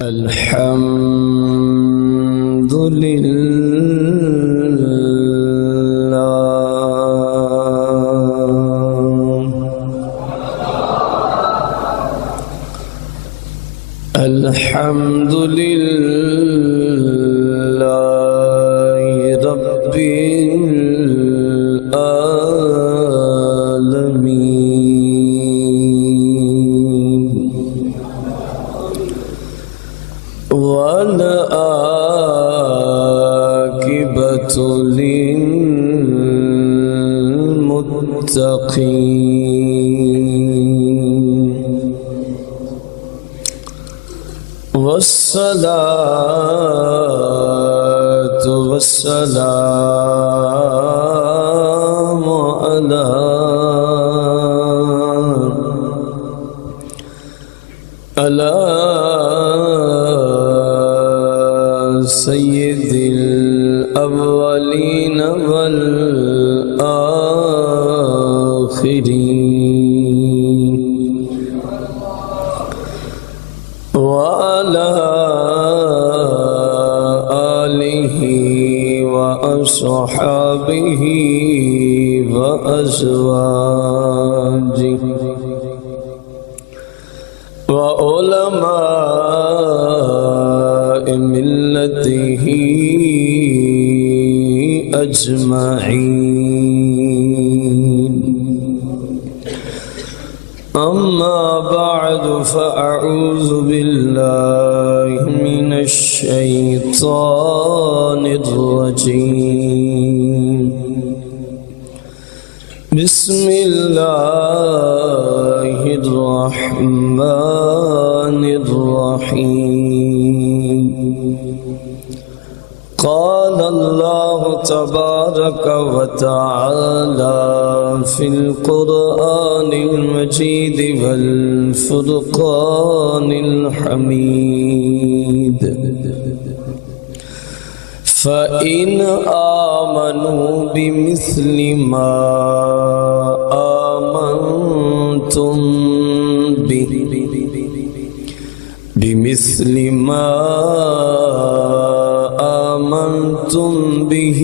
الحمد لله الحمد لله رب العالمين والعاقبة للمتقين والصلاة والسلام على سيد الأولين والآخرين وعلى آله وأصحابه وأزواجه وعلماء ملته أجمعين أما بعد فأعوذ بالله من الشيطان الرجيم بسم الله الرحمن الرحيم قال الله تبارك وتعالى في القرآن المجيد والفرقان الحميد فإن آمنوا بمثل ما آمنتم به آمنتم به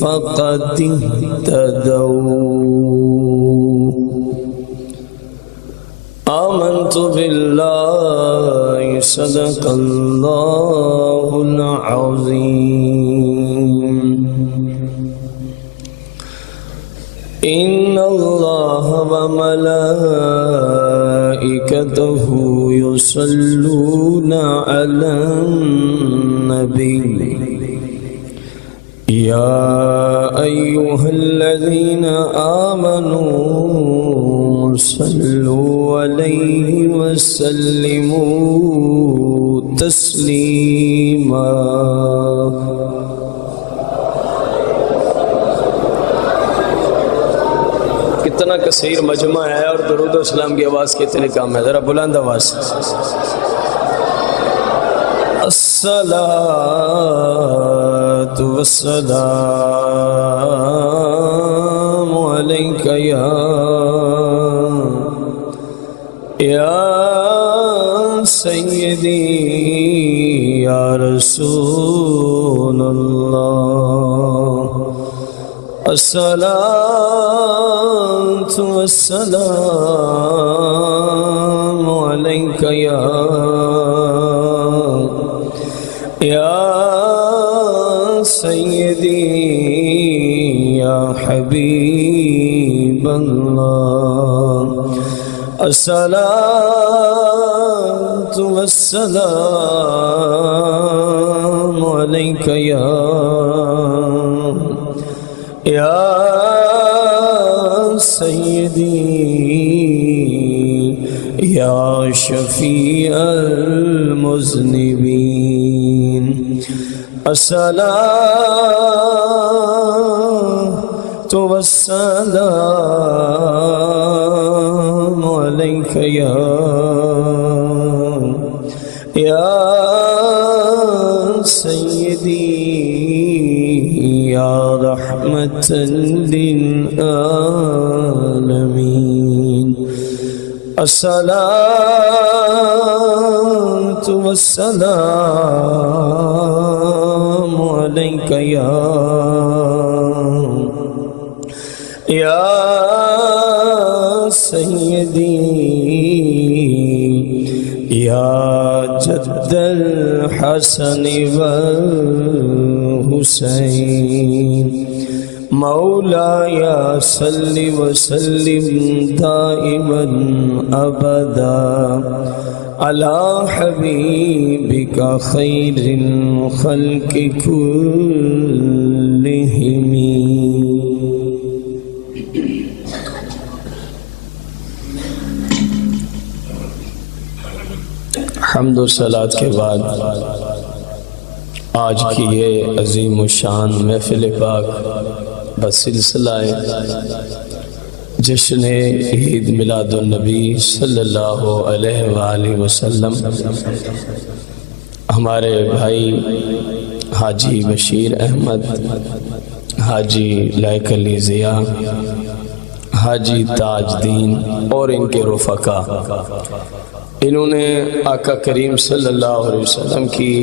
فقد اهتدوا آمنت بالله صدق الله العظيم إن الله وملائكته يصلون على النبي يا أيها الذين آمنوا صلوا عليه وسلموا تسليما کتنا کثیر مجمع ہے اور درود و سلام کی آواز کتنے کم ہے ذرا بلند آواز الصلاة والسلام عليك يا سيدي يا رسول الله الصلاة والسلام عليك يا سيدي يا حبيب الله الصلاة والسلام عليك يا سيدي يا شفيع المذنبين الصلاة والسلام عليك يا سيدي يا رحمة للعالمين الصلاة والسلام عليك يا سيدي يا جد الحسن والحسين مولاي صل وسلم دائما ابدا على حبيبك خير الخلق كلهم. حمد و صلات کے بعد آج کی یہ عظیم الشان محفل پاک بسلسلہ جشن عید میلاد النبی صلی اللہ علیہ وآلہ وسلم ہمارے بھائی حاجی بشیر احمد، حاجی لائق علی ضیاء، حاجی تاج دین اور ان کے رفقا، انہوں نے آقا کریم صلی اللہ علیہ وسلم کی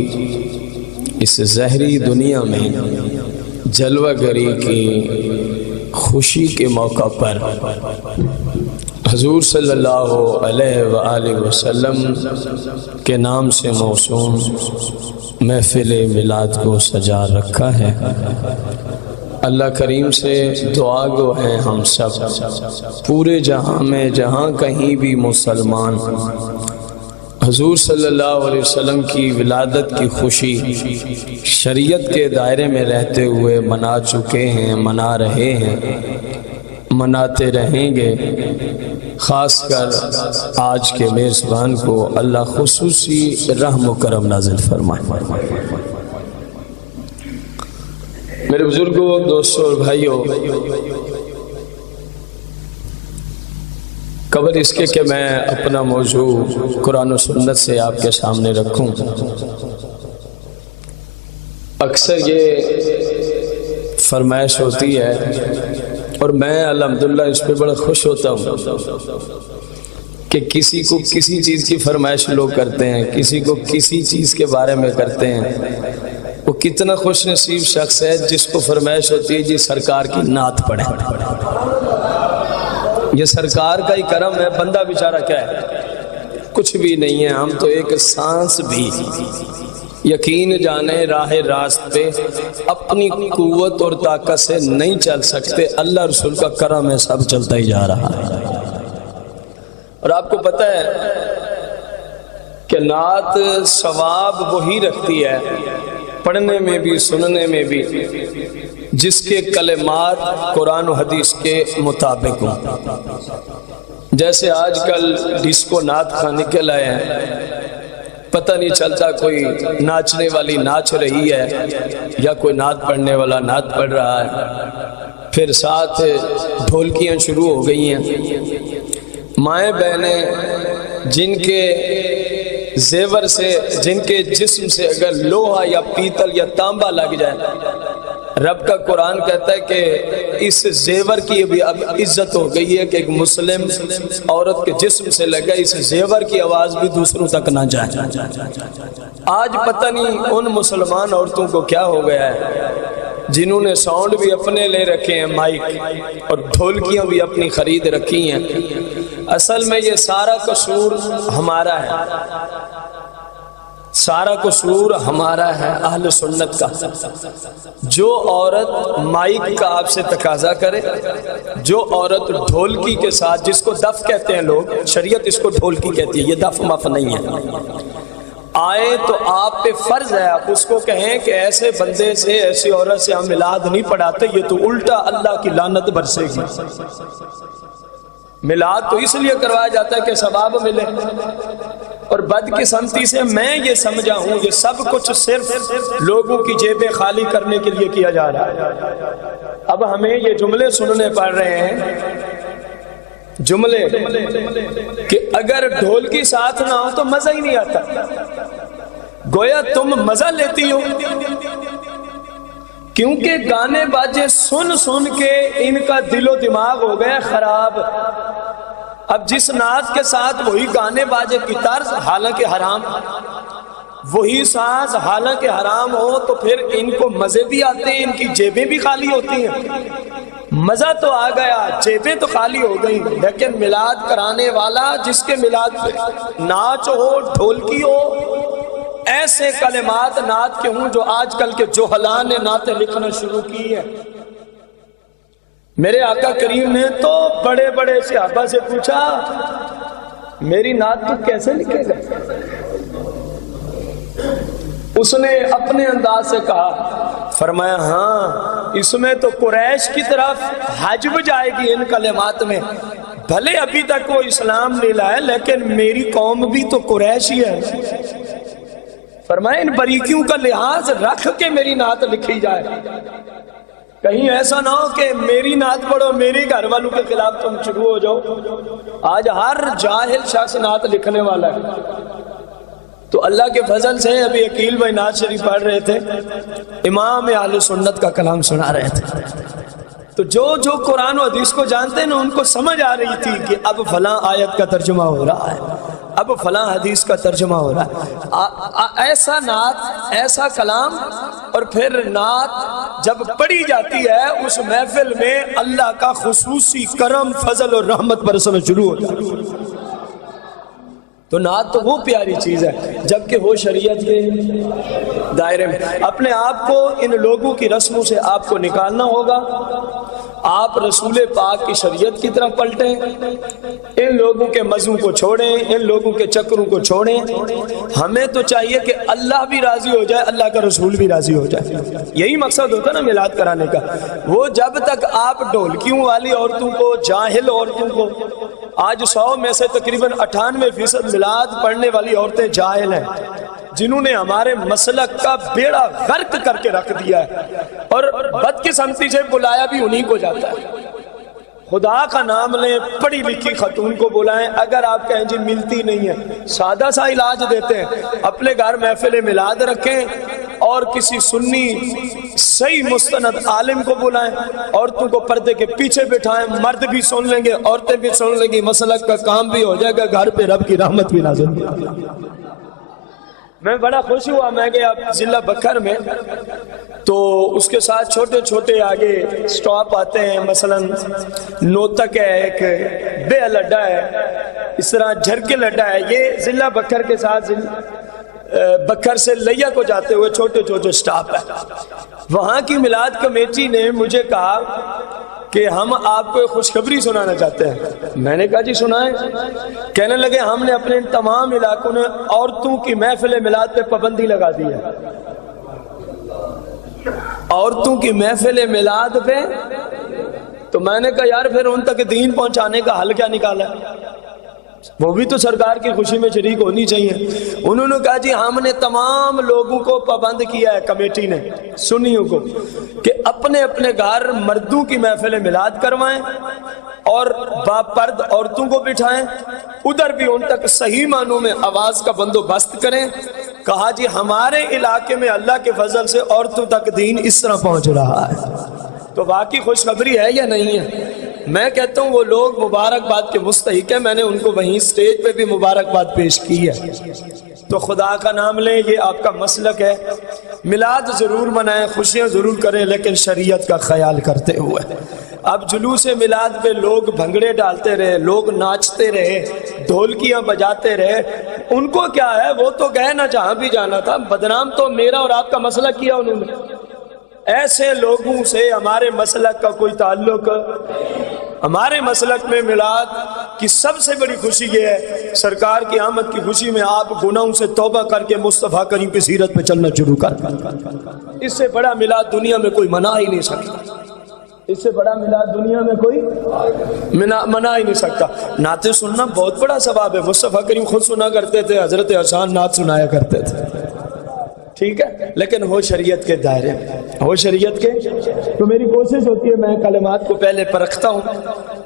اس زہری دنیا میں جلوہ گری کی خوشی کے موقع پر حضور صلی اللہ علیہ وآلہ وسلم کے نام سے موسوم محفل میلاد کو سجا رکھا ہے۔ اللہ کریم سے دعا گو ہیں ہم سب، پورے جہاں میں جہاں کہیں بھی مسلمان حضور صلی اللہ علیہ وسلم کی ولادت کی خوشی شریعت کے دائرے میں رہتے ہوئے منا چکے ہیں، منا رہے ہیں، مناتے رہیں گے۔ خاص کر آج کے میزبان کو اللہ خصوصی رحم و کرم نازل فرمائے۔ میرے بزرگوں، دوستوں اور بھائیوں، قبل اس کے کہ میں اپنا موضوع قرآن و سنت سے آپ کے سامنے رکھوں، اکثر یہ فرمائش ہوتی ہے اور میں الحمدللہ اس پہ بڑا خوش ہوتا ہوں کہ کسی کو کسی چیز کی فرمائش لوگ کرتے ہیں، کسی کو کسی چیز کے بارے میں کرتے ہیں۔ وہ کتنا خوش نصیب شخص ہے جس کو فرمائش ہوتی ہے جی سرکار کی نعت پڑھیں۔ یہ سرکار کا ہی کرم ہے، بندہ بیچارہ کیا ہے، کچھ بھی نہیں ہے۔ ہم تو ایک سانس بھی یقین جانے راہ راست پہ اپنی قوت اور طاقت سے نہیں چل سکتے، اللہ رسول کا کرم ہے، سب چلتا ہی جا رہا ہے۔ اور آپ کو پتہ ہے کہ نعت ثواب وہی رکھتی ہے پڑھنے میں بھی سننے میں بھی جس کے کلمات قرآن و حدیث کے مطابق ہوں۔ جیسے آج کل ڈسکو نعت خواہ نکل آئے ہیں، پتہ نہیں چلتا کوئی ناچنے والی ناچ رہی ہے یا کوئی نعت پڑھنے والا نعت پڑھ رہا ہے، پھر ساتھ ڈھولکیاں شروع ہو گئی ہیں۔ مائیں بہنیں جن کے زیور سے، جن کے جسم سے اگر لوہا یا پیتل یا تانبا لگ جائے، رب کا قرآن کہتا ہے کہ اس زیور کی اب عزت ہو گئی ہے کہ ایک مسلم عورت کے جسم سے لگا اس زیور کی آواز بھی دوسروں تک نہ جائے۔ آج پتہ نہیں ان مسلمان عورتوں کو کیا ہو گیا ہے جنہوں نے ساؤنڈ بھی اپنے لے رکھے ہیں، مائک اور ڈھولکیاں بھی اپنی خرید رکھی ہیں۔ اصل میں یہ سارا قصور ہمارا ہے، سارا قصور ہمارا ہے اہل سنت کا۔ جو عورت مائک کا آپ سے تقاضا کرے، جو عورت ڈھولکی کے ساتھ، جس کو دف کہتے ہیں لوگ، شریعت اس کو ڈھولکی کہتی ہے، یہ دف مف نہیں ہے، آئے تو آپ پہ فرض ہے آپ اس کو کہیں کہ ایسے بندے سے، ایسی عورت سے ہم میلاد نہیں پڑھاتے، یہ تو الٹا اللہ کی لعنت برسے گی۔ میلاد تو اس لیے کروایا جاتا ہے کہ ثواب ملے، اور بدقسمتی سے میں یہ سمجھا ہوں یہ سب کچھ صرف لوگوں کی جیبیں خالی کرنے کے لیے کیا جا رہا ہے۔ اب ہمیں یہ جملے سننے پڑ رہے ہیں، جملے کہ اگر ڈھول کی ساتھ نہ ہو تو مزہ ہی نہیں آتا، گویا تم مزہ لیتی ہو، کیونکہ گانے باجے سن سن کے ان کا دل و دماغ ہو گیا خراب۔ اب جس ناز کے ساتھ وہی گانے باجے کی طرز، حالانکہ حرام، وہی ساز حالانکہ حرام ہو تو پھر ان کو مزے بھی آتے ہیں، ان کی جیبیں بھی خالی ہوتی ہیں۔ مزہ تو آ گیا، جیبیں تو خالی ہو گئی، لیکن میلاد کرانے والا جس کے میلاد پہ ناچ ہو، ڈھولکی ہو، ایسے کلمات نعت کے ہوں جو آج کل کے جوہلان نے نعتیں لکھنا شروع کی ہے۔ میرے آقا کریم نے تو بڑے بڑے صحابہ سے پوچھا میری نعت تو کیسے لکھے گا؟ اس نے اپنے انداز سے کہا، فرمایا ہاں اس میں تو قریش کی طرف حجب جائے گی ان کلمات میں، بھلے ابھی تک وہ اسلام نہیں لائے لیکن میری قوم بھی تو قریش ہی ہے۔ فرمایا ان باریکیوں کا لحاظ رکھ کے میری نعت لکھی جائے، کہیں ایسا نہ ہو کہ میری نعت پڑھو میری گھر والوں کے خلاف تم شروع ہو جاؤ۔ آج ہر جاہل شخص نعت لکھنے والا ہے۔ تو اللہ کے فضل سے ابھی عقیل بھائی نعت شریف پڑھ رہے تھے، امام اہل سنت کا کلام سنا رہے تھے، تو جو قرآن و حدیث کو جانتے ہیں نا ان کو سمجھ آ رہی تھی کہ اب فلاں آیت کا ترجمہ ہو رہا ہے، اب فلاں حدیث کا ترجمہ ہو رہا ہے۔ ایسا نعت، ایسا کلام، اور پھر نعت جب پڑھی جاتی ہے اس محفل میں اللہ کا خصوصی کرم، فضل اور رحمت برسنا شروع ہو جاتی ہے۔ تو نعت تو وہ پیاری چیز ہے جبکہ وہ شریعت کے دائرے میں۔ اپنے آپ کو ان لوگوں کی رسموں سے آپ کو نکالنا ہوگا، آپ رسول پاک کی شریعت کی طرف پلٹیں، ان لوگوں کے مزوں کو چھوڑیں، ان لوگوں کے چکروں کو چھوڑیں۔ ہمیں تو چاہیے کہ اللہ بھی راضی ہو جائے، اللہ کا رسول بھی راضی ہو جائے، یہی مقصد ہوتا ہے نا میلاد کرانے کا۔ وہ جب تک آپ ڈھولکیوں والی عورتوں کو، جاہل عورتوں کو، آج 100 میں سے تقریباً 98% میلاد پڑھنے والی عورتیں جاہل ہیں، جنہوں نے ہمارے مسلک کا بیڑا غرق کر کے رکھ دیا ہے، اور بدقسمتی سے بلایا بھی انہی کو جاتا ہے۔ خدا کا نام لیں، پڑھی لکھی خاتون کو بلائیں، اگر آپ کہیں جی ملتی نہیں ہے، سادہ سا علاج دیتے ہیں، اپنے گھر محفل میلاد رکھیں اور کسی سنی صحیح مستند عالم کو بلائیں، عورتوں کو پردے کے پیچھے بٹھائیں، مرد بھی سن لیں گے، عورتیں بھی سن لیں گی، مسلک کا کام بھی ہو جائے گا، گھر پہ رب کی رحمت بھی نازل ہوگی۔ میں بڑا خوش ہوا، میں گیا ضلع بکر میں، تو اس کے ساتھ چھوٹے چھوٹے آگے سٹاپ آتے ہیں، مثلا نوتک ہے، ایک بے لڈا ہے، اس طرح جھرکے لڈا ہے، یہ ضلع بکر کے ساتھ بکر سے لیا کو جاتے ہوئے چھوٹے چھوٹے سٹاپ ہے۔ وہاں کی میلاد کمیٹی نے مجھے کہا کہ ہم آپ کو خوشخبری سنانا چاہتے ہیں۔ میں نے کہا جی سنائیں۔ کہنے لگے ہم نے اپنے تمام علاقوں میں عورتوں کی محفل میلاد پہ پابندی لگا دی ہے۔ عورتوں کی محفل میلاد پہ، تو میں نے کہا یار پھر ان تک دین پہنچانے کا حل کیا نکالا ہے؟ وہ بھی تو سرکار کی خوشی میں شریک ہونی چاہیے۔ انہوں نے کہا جی ہم نے تمام لوگوں کو پابند کیا ہے، کمیٹی نے، سنیوں کو، کہ اپنے اپنے گھر مردوں کی محفل میلاد کروائیں اور باپرد عورتوں کو بٹھائیں، ادھر بھی ان تک صحیح معنوں میں آواز کا بندوبست کریں۔ کہا جی ہمارے علاقے میں اللہ کے فضل سے عورتوں تک دین اس طرح پہنچ رہا ہے۔ تو واقعی خوشخبری ہے یا نہیں ہے؟ میں کہتا ہوں وہ لوگ مبارکباد کے مستحق ہیں، میں نے ان کو وہیں سٹیج پہ بھی مبارکباد پیش کی ہے۔ تو خدا کا نام لیں، یہ آپ کا مسلک ہے۔ میلاد ضرور منائیں، خوشیاں ضرور کریں، لیکن شریعت کا خیال کرتے ہوئے۔ اب جلوس میلاد پہ لوگ بھنگڑے ڈالتے رہے، لوگ ناچتے رہے، ڈھولکیاں بجاتے رہے، ان کو کیا ہے، وہ تو گئے نہ جہاں بھی جانا تھا، بدنام تو میرا اور آپ کا مسلک کیا انہوں نے۔ ایسے لوگوں سے ہمارے مسلک کا کوئی تعلق، ہمارے مسلک میں میلاد کی سب سے بڑی خوشی یہ ہے، سرکار کی آمد کی خوشی میں آپ گناہوں سے توبہ کر کے مصطفیٰ کریم کی سیرت پہ چلنا شروع کر۔ اس سے بڑا میلاد دنیا میں کوئی منا ہی نہیں سکتا، اس سے بڑا میلاد دنیا میں کوئی منا ہی نہیں سکتا۔ نعتیں سننا بہت بڑا ثواب ہے، مصطفیٰ کریم خود سنا کرتے تھے، حضرت حسان نعت سنایا کرتے تھے، ٹھیک ہے، لیکن ہو شریعت کے دائرے میں، ہو شریعت کے۔ تو میری کوشش ہوتی ہے میں کلمات کو پہلے پرکھتا ہوں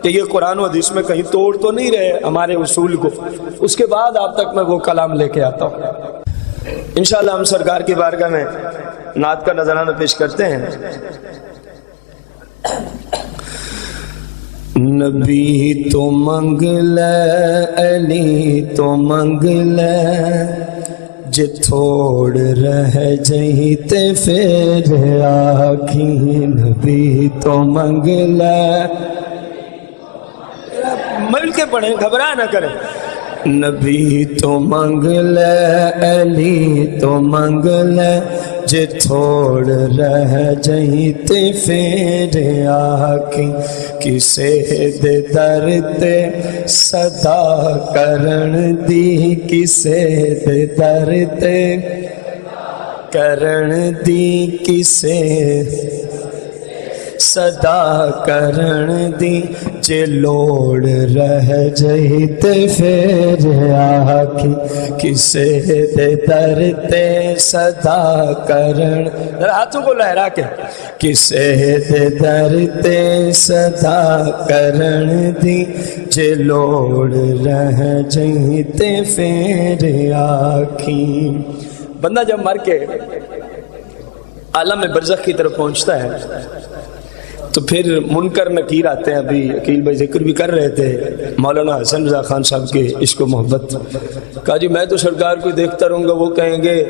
کہ یہ قرآن و حدیث میں کہیں توڑ تو نہیں رہے ہمارے اصول کو، اس کے بعد آپ تک میں وہ کلام لے کے آتا ہوں۔ انشاءاللہ ہم سرکار کی بارگاہ میں نعت کا نذرانہ پیش کرتے ہیں۔ نبی تو منگ لے، علی تو منگ لے، جے تھوڑ رہ جئی تے پھر آکھی نبی تو منگ لے. مل کے پڑھیں، گھبرا نہ کریں. نبی تو منگ لے، علی تو منگ لے، جے تھوڑ رہ جئی تے پھر آکھی کسے دے در تے صدا کرن دی، کسے دے در تے کرن دی، کسے صدا کرن دی. جے لوڑ رہ جئی تے پھر آکھی کسے دے در تے صدا کرن. ذرا ہاتھوں کو لہرا کے، کسے دے در تے صدا کرن دی. جے لوڑ رہ جئی تے پھر آکھی. بندہ جب مر کے عالم برزخ کی طرف پہنچتا ہے تو پھر منکر نکیر آتے ہیں. ابھی عقیل بھائی ذکر بھی کر رہے تھے مولانا حسن رضا خان صاحب کے عشق و محبت. کہا جی میں تو سرکار کو دیکھتا رہوں گا، وہ کہیں گے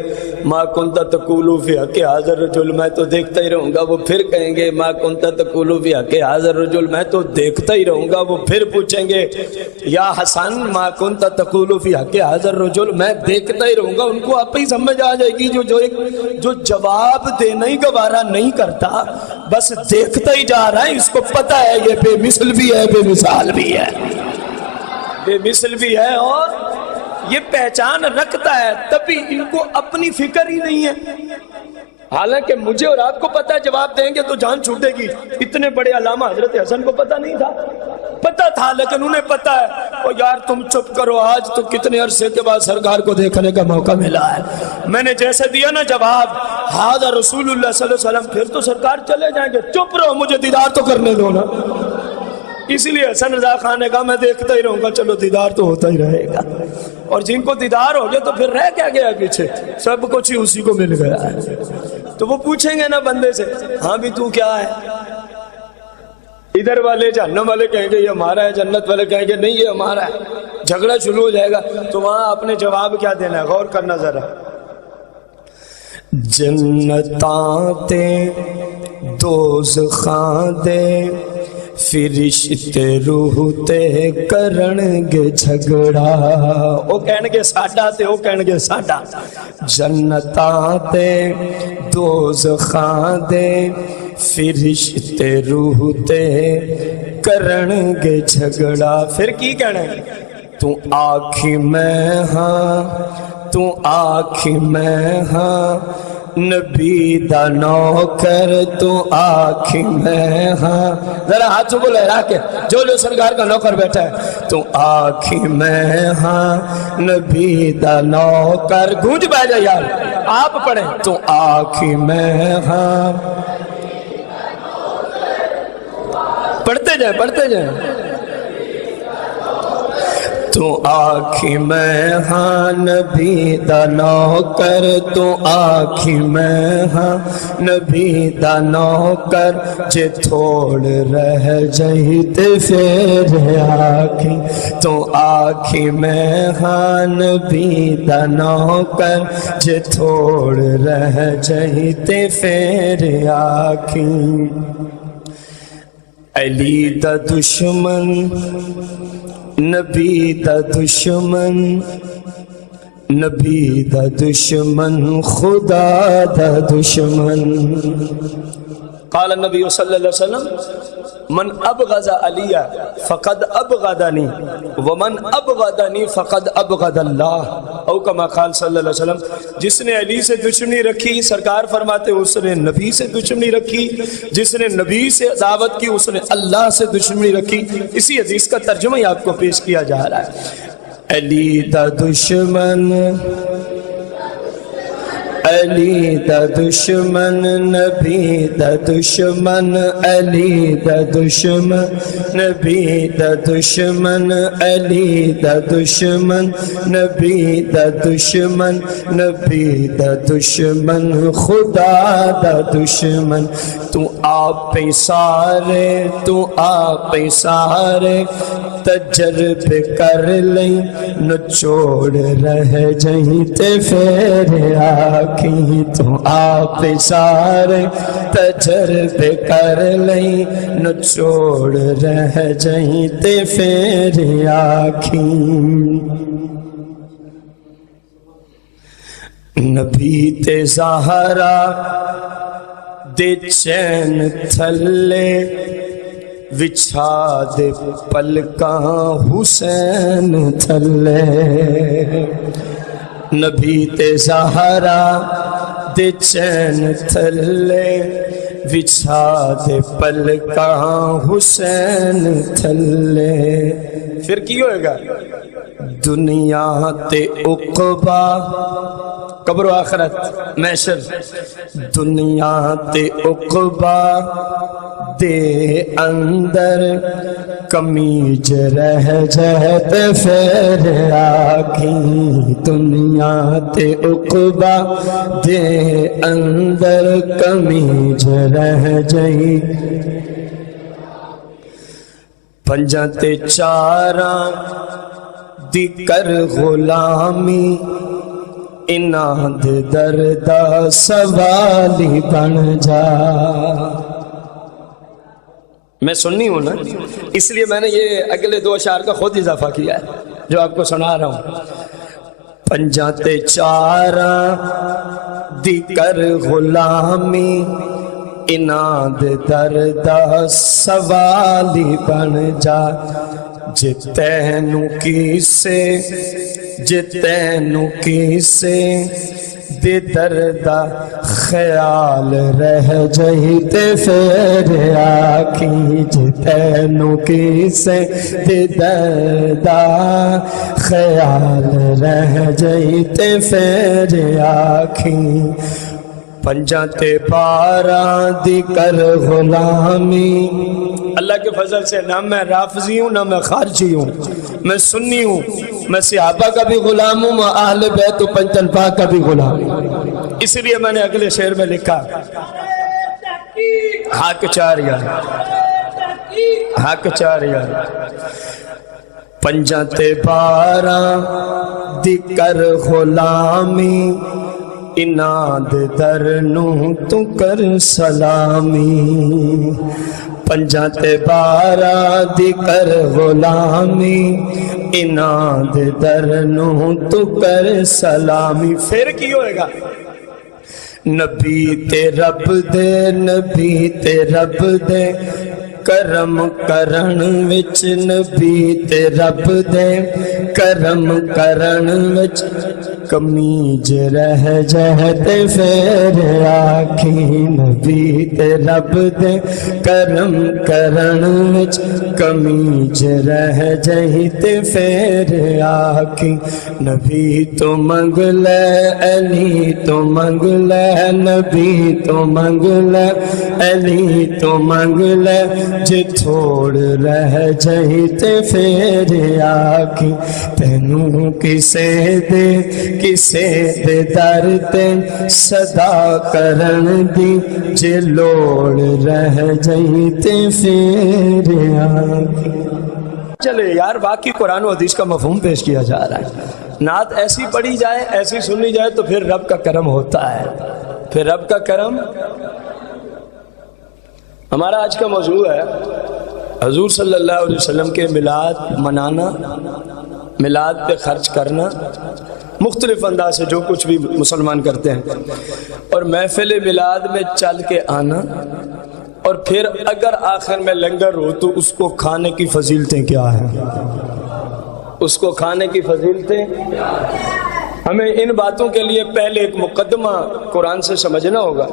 ما کنتا تقولو فی حق حاضر رجل، میں تو دیکھتا ہی رہوں گا. وہ پھر کہیں گے ما کنتا تقولو فی حق حاضر رجل، میں تو دیکھتا ہی رہوں گا. وہ پھر پوچھیں گے یا حسن ما کنتا تقولو فی حق حاضر رجل، میں دیکھتا ہی رہوں گا. ان کو آپ ہی سمجھ آ جائے گی جو جواب دینا ہی گوارا نہیں کرتا، بس دیکھتا ہی جا رہا ہے. اس کو پتا ہے یہ بے مثل بھی ہے، بے مثال بھی ہے، بے مثل بھی ہے، اور یہ پہچان رکھتا ہے. تبھی ان کو اپنی فکر ہی نہیں ہے. حالانکہ مجھے اور آپ کو پتا ہے جواب دیں گے تو جان چھوٹے گی. اتنے بڑے علامہ حضرت حسن کو پتا نہیں تھا، پتا تھا لیکن انہیں پتا ہے. او یار تم چپ کرو، آج تو کتنے عرصے کے بعد سرکار کو دیکھنے کا موقع ملا ہے. میں نے جیسے دیا نا جواب ہذا رسول اللہ صلی اللہ علیہ وسلم، پھر تو سرکار چلے جائیں گے. چپ رہو، مجھے دیدار تو کرنے دو نا. اس لیے حسن رضا خان نے کہا میں دیکھتا ہی رہوں گا، چلو دیدار تو ہوتا ہی رہے گا. اور جن کو دیدار ہو گیا تو پھر رہ کیا گیا پیچھے، سب کچھ ہی اسی کو مل گیا ہے. تو وہ پوچھیں گے نا بندے سے ہاں بھی تو کیا ہے. ادھر والے جہنم والے کہیں گے یہ ہمارا ہے، جنت والے کہیں گے نہیں یہ ہمارا ہے. جھگڑا شروع ہو جائے گا. تو وہاں آپ نے جواب کیا دینا ہے، غور کرنا ذرا. جنتاں تے دوزخاں دے فرشتے روح تے کرن گے جھگڑا. او کہن گے ساڈا تے او کہن گے ساڈا. جنتاں تے دوزخاں دے فرشتے روح تے کرن گے جھگڑا. پھر کی کہنا ہے، تو آکھی میں ہاں، تو آکھی میں ہاں، نبی دا نوکر تو آکھی میں ہاں. ذرا ہاتھوں کو لہرا کے، جو سرکار کا نوکر بیٹھا ہے، تو آکھی میں ہاں، نبی دا نوکر. گونج بہ جائے یار، آپ پڑھیں. تو آکھی میں ہاں، پڑھتے جائیں پڑھتے جائیں. تو آکھی میں ہاں، نبی دا نوکر تو آکھی میں ہاں، نبی دا نوکر. جے تھوڑ رہ جئی تے پھر آکھی، تو آکھی میں ہاں، نبی دا نوکر. جے تھوڑ رہ جئی تے پھر آکھی. علی دا دشمن، نبی دا دشمن، نبی دا دشمن، خدا دا دشمن. قال النبی صلی اللہ علیہ وسلم من ابغض علی فقد ابغضنی ومن ابغضنی فقد ابغض اللہ، او کما قال صلی اللہ علیہ وسلم. جس نے علی سے دشمنی رکھی، سرکار فرماتے اس نے نبی سے دشمنی رکھی. جس نے نبی سے عداوت کی اس نے اللہ سے دشمنی رکھی. اسی حدیث کا ترجمہ ہی آپ کو پیش کیا جا رہا ہے. علی دا دشمن، علی دا دشمن نبی دا دشمن علی دا دشمن نبی دا دشمن علی دا دشمن نبی دا دشمن نبی دا دشمن خدا دا دشمن تو آپ سارے تو آپ سارے تجربے کر لیں نچوڑ رہ جائیں تے پھر آکھی تو آپ سارے تجربے کر لیں نچوڑ رہ جائیں تے پھر آکھی نبی تے زہرا دے چین تھلے وچھا دے پلکاں حسین تھلے نبی تے زہرا دے چین تھلے وچھا دے پلکاں حسین تھلے پھر کی ہوئے گا دنیا تے عقبہ قبر و آخرت محشر دنیا تے عقبہ دے اندر کمیج رہ جہت پھر آکھی دنیا تے عقبہ دے اندر کمیج رہ جائی پنجاں تے چاراں دی کر غلامی اناد دردہ سوالی بن جا میں سننی ہوں نا اس لیے میں نے یہ اگلے دو اشعار کا خود اضافہ کیا ہے جو آپ کو سنا رہا ہوں پنجاں تے چاراں دی کر غلامی اناد دردہ سوالی بن جا جتینو کیسے جتینو کیسے دے دردہ خیال رہ جائی تے پھر آکھی جتینو کیسے دے دردہ خیال رہ جائی تے پھر آکھی پنجاں تے باراں دی کر غلامی اللہ کے فضل سے نہ میں رافضی ہوں نہ میں خارجی ہوں میں سنی ہوں میں صحابہ کا بھی غلام ہوں میں اہل بیت و پنجتن پاک کا بھی غلام ہوں اس لیے میں نے اگلے شعر میں لکھا حق چار یار حق چار یار پنجاں تے باراں دی کر غلامی اناد درنو تو کر سلامی پنجاں تے بارہ دی کر غلامی اناد درنو تو کر سلامی پھر کی ہوئے گا نبی تے رب دے نبی تے رب دے کرم کرن وچ نبی تے رب دے کرم کرن وچ کمیج رہ جہتے پھر آکھی نبی تے رب دے کرم کرن وچ کمیج رہ جہتے پھر آکھی نبی تو منگ لے علی تو منگ لے نبی تو منگ لے علی تو منگ لے جے تھوڑ رہ جائی تے پھر آکھی تینوں کسے دے در تے صدا کرن دی جے لوڑ رہ جائی تے پھر آکھی چلے یار باقی قرآن و حدیث کا مفہوم پیش کیا جا رہا ہے نعت ایسی پڑھی جائے ایسی سنی جائے تو پھر رب کا کرم ہوتا ہے پھر رب کا کرم ہمارا آج کا موضوع ہے حضور صلی اللہ علیہ وسلم کے میلاد منانا میلاد پہ خرچ کرنا مختلف انداز سے جو کچھ بھی مسلمان کرتے ہیں اور محفل میلاد میں چل کے آنا اور پھر اگر آخر میں لنگر ہو تو اس کو کھانے کی فضیلتیں کیا ہیں اس کو کھانے کی فضیلتیں ہمیں ان باتوں کے لیے پہلے ایک مقدمہ قرآن سے سمجھنا ہوگا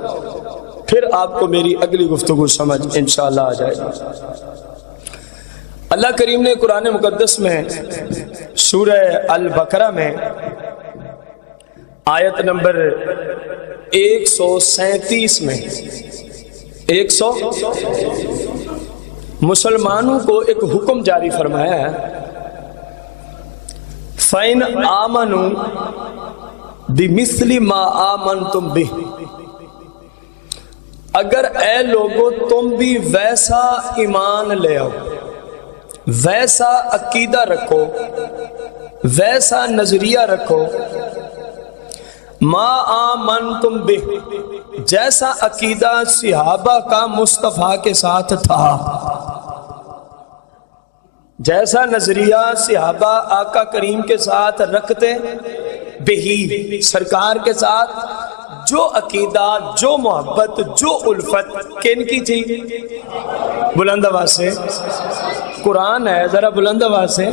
پھر آپ کو میری اگلی گفتگو سمجھ انشاءاللہ آ جائے گا اللہ کریم نے قرآن مقدس میں سورہ البقرہ میں آیت نمبر 137 میں مسلمانوں کو ایک حکم جاری فرمایا ہے، فَإِنْ آمَنُوا بِمِثْلِ مَا آمَنْتُمْ بِهِ، اگر اے لوگو تم بھی ویسا ایمان لے آؤ، ویسا عقیدہ رکھو، ویسا نظریہ رکھو، ما آمنتم بہ، جیسا عقیدہ صحابہ کا مصطفیٰ کے ساتھ تھا، جیسا نظریہ صحابہ آقا کریم کے ساتھ رکھتے، بہی سرکار کے ساتھ، جو عقیدہ، جو محبت، جو الفت کن کی تھی؟ بلند آواز سے، قرآن ہے، ذرا بلند آواز سے۔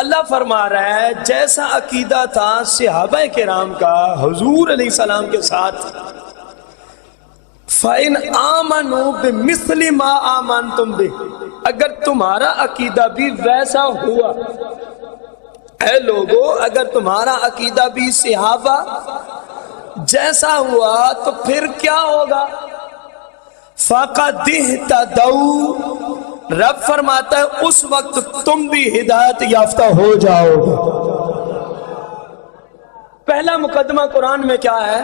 اللہ فرما رہا ہے جیسا عقیدہ تھا صحابہ کرام کا حضور علیہ السلام کے ساتھ، فَإِنْ آمَنُوا بِمِثْلِ مَا آمَنْتُمْ بِهِ، اگر تمہارا عقیدہ بھی ویسا ہوا، اے لوگو اگر تمہارا عقیدہ بھی صحابہ جیسا ہوا تو پھر کیا ہوگا؟ فَقَدِ اهْتَدَوْا، رب فرماتا ہے اس وقت تم بھی ہدایت یافتہ ہو جاؤ گے۔ پہلا مقدمہ قرآن میں کیا ہے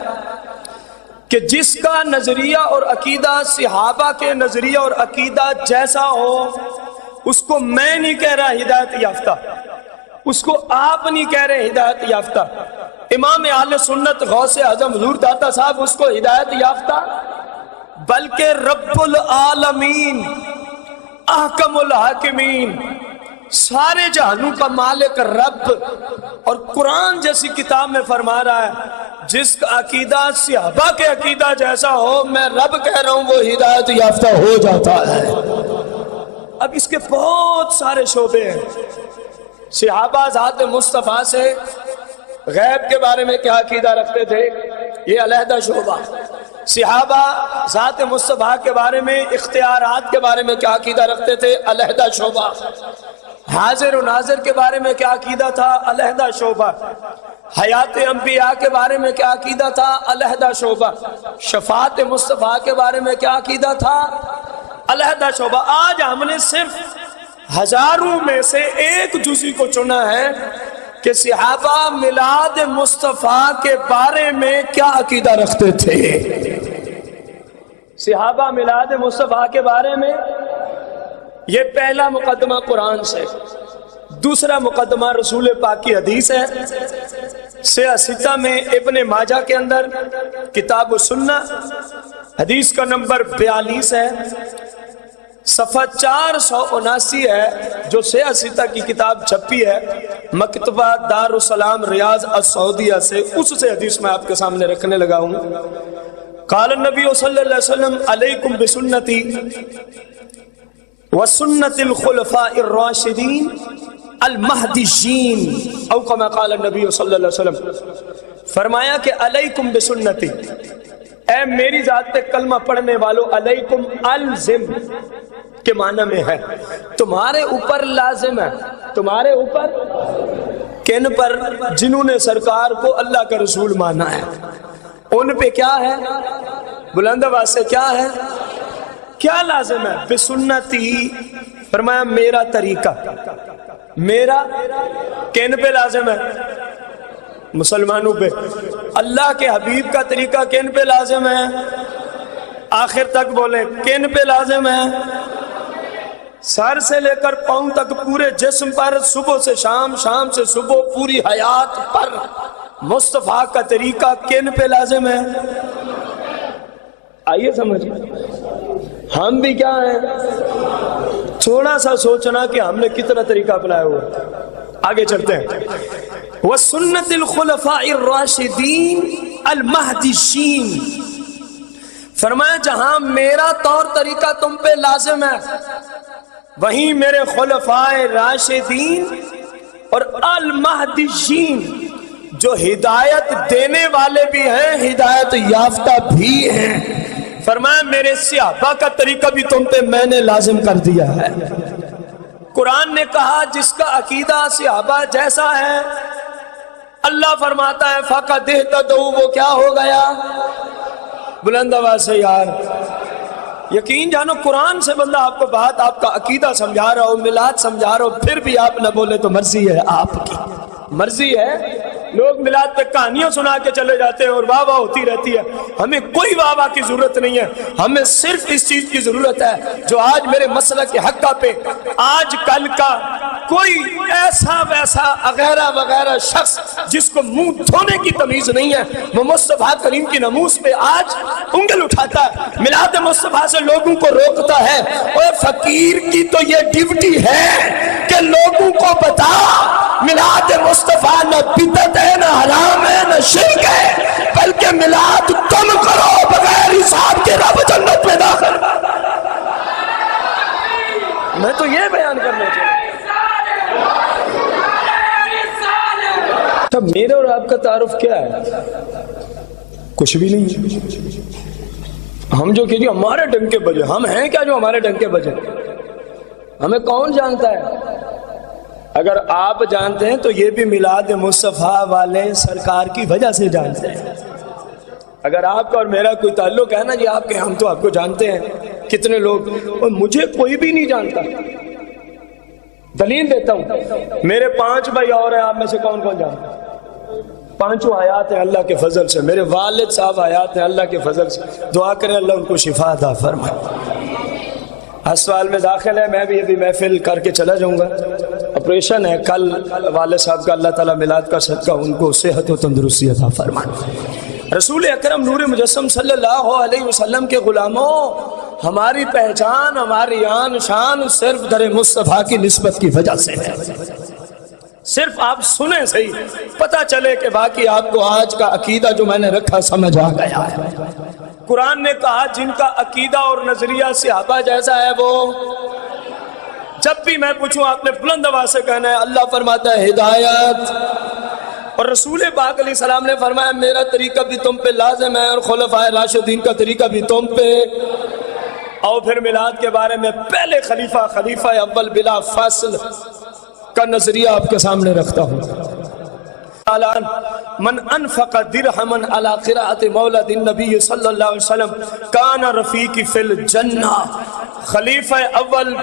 کہ جس کا نظریہ اور عقیدہ صحابہ کے نظریہ اور عقیدہ جیسا ہو، اس کو میں نہیں کہہ رہا ہدایت یافتہ، اس کو آپ نہیں کہہ رہے ہدایت یافتہ، امام اہل سنت غوث اعظم حضور داتا صاحب اس کو ہدایت یافتہ، بلکہ رب العالمین احکم الحاکمین، سارے جہانوں کا مالک رب، اور قرآن جیسی کتاب میں فرما رہا ہے جس کا عقیدہ صحابہ کے عقیدہ جیسا ہو، میں رب کہہ رہا ہوں وہ ہدایت یافتہ ہو جاتا ہے۔ اب اس کے بہت سارے شعبے ہیں۔ صحابہ ذات مصطفیٰ سے غیب کے بارے میں کیا عقیدہ رکھتے تھے، یہ علیحدہ شعبہ۔ صحابہ ذات مصطفیٰ کے بارے میں، اختیارات کے بارے میں کیا عقیدہ رکھتے تھے، علیحدہ شعبہ۔ حاضر و ناظر کے بارے میں کیا عقیدہ تھا، علیحدہ شعبہ۔ حیات انبیاء کے بارے میں کیا عقیدہ تھا، علیحدہ شعبہ۔ شفاعت مصطفیٰ کے بارے میں کیا عقیدہ تھا، علیحدہ شعبہ۔ آج ہم نے صرف ہزاروں میں سے ایک جزئی کو چنا ہے کہ صحابہ میلاد مصطفیٰ کے بارے میں کیا عقیدہ رکھتے تھے۔ صحابہ میلاد مصطفیٰ کے بارے میں، یہ پہلا مقدمہ قرآن سے۔ دوسرا مقدمہ رسول پاک کی حدیث ہے، سیاہ ستہ میں ابن ماجہ کے اندر کتاب السنہ، حدیث کا نمبر 42 ہے، صفحہ 479 ہے، جو سیاہ ستہ کی کتاب چھپی ہے مکتبہ دار السلام ریاض السعودیہ سے، اس سے حدیث میں آپ کے سامنے رکھنے لگا ہوں۔ قال النبی صلی اللہ علیہ وسلم علیکم بسنتی وسنت الخلفاء الراشدین المہدیین، او کما قال النبی صلی اللہ علیہ وسلم، فرمایا کہ علیکم بسنتی، اے میری ذات پہ کلمہ پڑھنے والو، علیکم الزم کے معنی میں ہے تمہارے اوپر لازم ہے، تمہارے اوپر کن پر؟ جنہوں نے سرکار کو اللہ کا رسول مانا ہے، ان پہ کیا ہے؟ بلند آواز سے کیا ہے، کیا لازم ہے؟ بسنتی، فرمایا میرا طریقہ، میرا کن پہ لازم ہے؟ مسلمانوں پہ۔ اللہ کے حبیب کا طریقہ کن پہ لازم ہے؟ آخر تک بولیں، کن پہ لازم ہے؟ سر سے لے کر پاؤں تک پورے جسم پر، صبح سے شام، شام سے صبح، پوری حیات پر مصطفیٰ کا طریقہ کن پہ لازم ہے؟ آئیے سمجھ، ہم بھی کیا ہیں؟ تھوڑا سا سوچنا کہ ہم نے کتنا طریقہ اپنایا ہوا۔ آگے چلتے ہیں۔ وَسُنَّتِ الْخُلَفَاءِ الرَّاشِدِينَ الْمَهْدِيِّينَ، فرمایا جہاں میرا طور طریقہ تم پہ لازم ہے، وہیں میرے خلفاء راشدین اور المہدیین جو ہدایت دینے والے بھی ہیں، ہدایت یافتہ بھی ہیں، فرمایا میرے صحابہ کا طریقہ بھی تم پہ میں نے لازم کر دیا ہے۔ قرآن نے کہا جس کا عقیدہ صحابہ جیسا ہے، اللہ فرماتا ہے فقد اہتدوا، وہ کیا ہو گیا؟ بلند آواز سے یار یقین جانو، قرآن سے بندہ آپ کو بات، آپ کا عقیدہ سمجھا رہا ہو، میلاد سمجھا رہا ہو، پھر بھی آپ نہ بولے تو مرضی ہے آپ کی، مرضی ہے۔ لوگ میلاد پہ کہانیاں سنا کے چلے جاتے ہیں اور واہ واہ ہوتی رہتی ہے، ہمیں کوئی واہ واہ کی ضرورت نہیں ہے، ہمیں صرف اس چیز کی ضرورت ہے جو آج میرے مسلک کے حقہ پہ آج کل کا کوئی ایسا ویسا وغیرہ وغیرہ شخص جس کو منہ دھونے کی تمیز نہیں ہے، وہ مصطفیٰ کریم کی ناموس پہ آج انگل اٹھاتا ہے، میلاد مصطفیٰ سے لوگوں کو روکتا ہے۔ اور فقیر کی تو یہ ڈیوٹی ہے کہ لوگوں کو بتا میلاد مصطفیٰ نہ بدعت ہے، نہ حرام ہے، نہ شرک ہے، بلکہ میلاد تم کرو، بغیر حساب کے رب جنت میں داخل۔ میں تو یہ بیان کرنا چاہتا ہوں۔ میرے اور آپ کا تعارف کیا ہے؟ کچھ بھی نہیں۔ ہم جو کہ ہمارے ڈنکے بجے، ہم ہیں کیا جو ہمارے ڈنکے بجے؟ ہمیں کون جانتا ہے؟ اگر آپ جانتے ہیں تو یہ بھی میلاد مصطفیٰ والے سرکار کی وجہ سے جانتے ہیں۔ اگر آپ کا اور میرا کوئی تعلق ہے نا جی آپ کے، ہم تو آپ کو جانتے ہیں کتنے لوگ، اور مجھے کوئی بھی نہیں جانتا۔ دلیل دیتا ہوں، میرے 5 بھائی اور ہیں، آپ میں سے کون کون جانتا ہے؟ 5 حیات ہیں اللہ کے فضل سے، میرے والد صاحب حیات ہیں اللہ کے فضل سے، دعا کریں اللہ ان کو شفا عطا فرمائے۔ اسپتال میں داخل ہے، میں بھی ابھی محفل کر کے چلا جاؤں گا، آپریشن ہے کل والد صاحب کا، اللہ تعالیٰ میلاد کا صدقہ ان کو صحت و تندرستی عطا فرمائے۔ رسول اکرم نور مجسم صلی اللہ علیہ وسلم کے غلاموں، ہماری پہچان، ہماری آن شان صرف در مصطفیٰ کی نسبت کی وجہ سے ہے۔ صرف آپ سنیں صحیح، پتہ چلے کہ باقی آپ کو آج کا عقیدہ جو میں نے رکھا سمجھ آ گیا ہے۔ قرآن نے کہا جن کا عقیدہ اور نظریہ صحابہ جیسا ہے وہ، جب بھی میں پوچھوں آپ نے بلند آواز سے کہنا ہے، اللہ فرماتا ہے ہدایت، اور رسول پاک علیہ السلام نے فرمایا میرا طریقہ بھی تم پہ لازم ہے اور خلفائے راشدین کا طریقہ بھی تم پہ۔ اور پھر میلاد کے بارے میں پہلے خلیفہ اول بلا فاصل کا نظریہ آپ کے سامنے رکھتا ہوں۔ من انفق درہما علی قراءۃ مولد النبی صلی اللہ علیہ وسلم کان رفیقی فی الجنہ، خلیفہ اول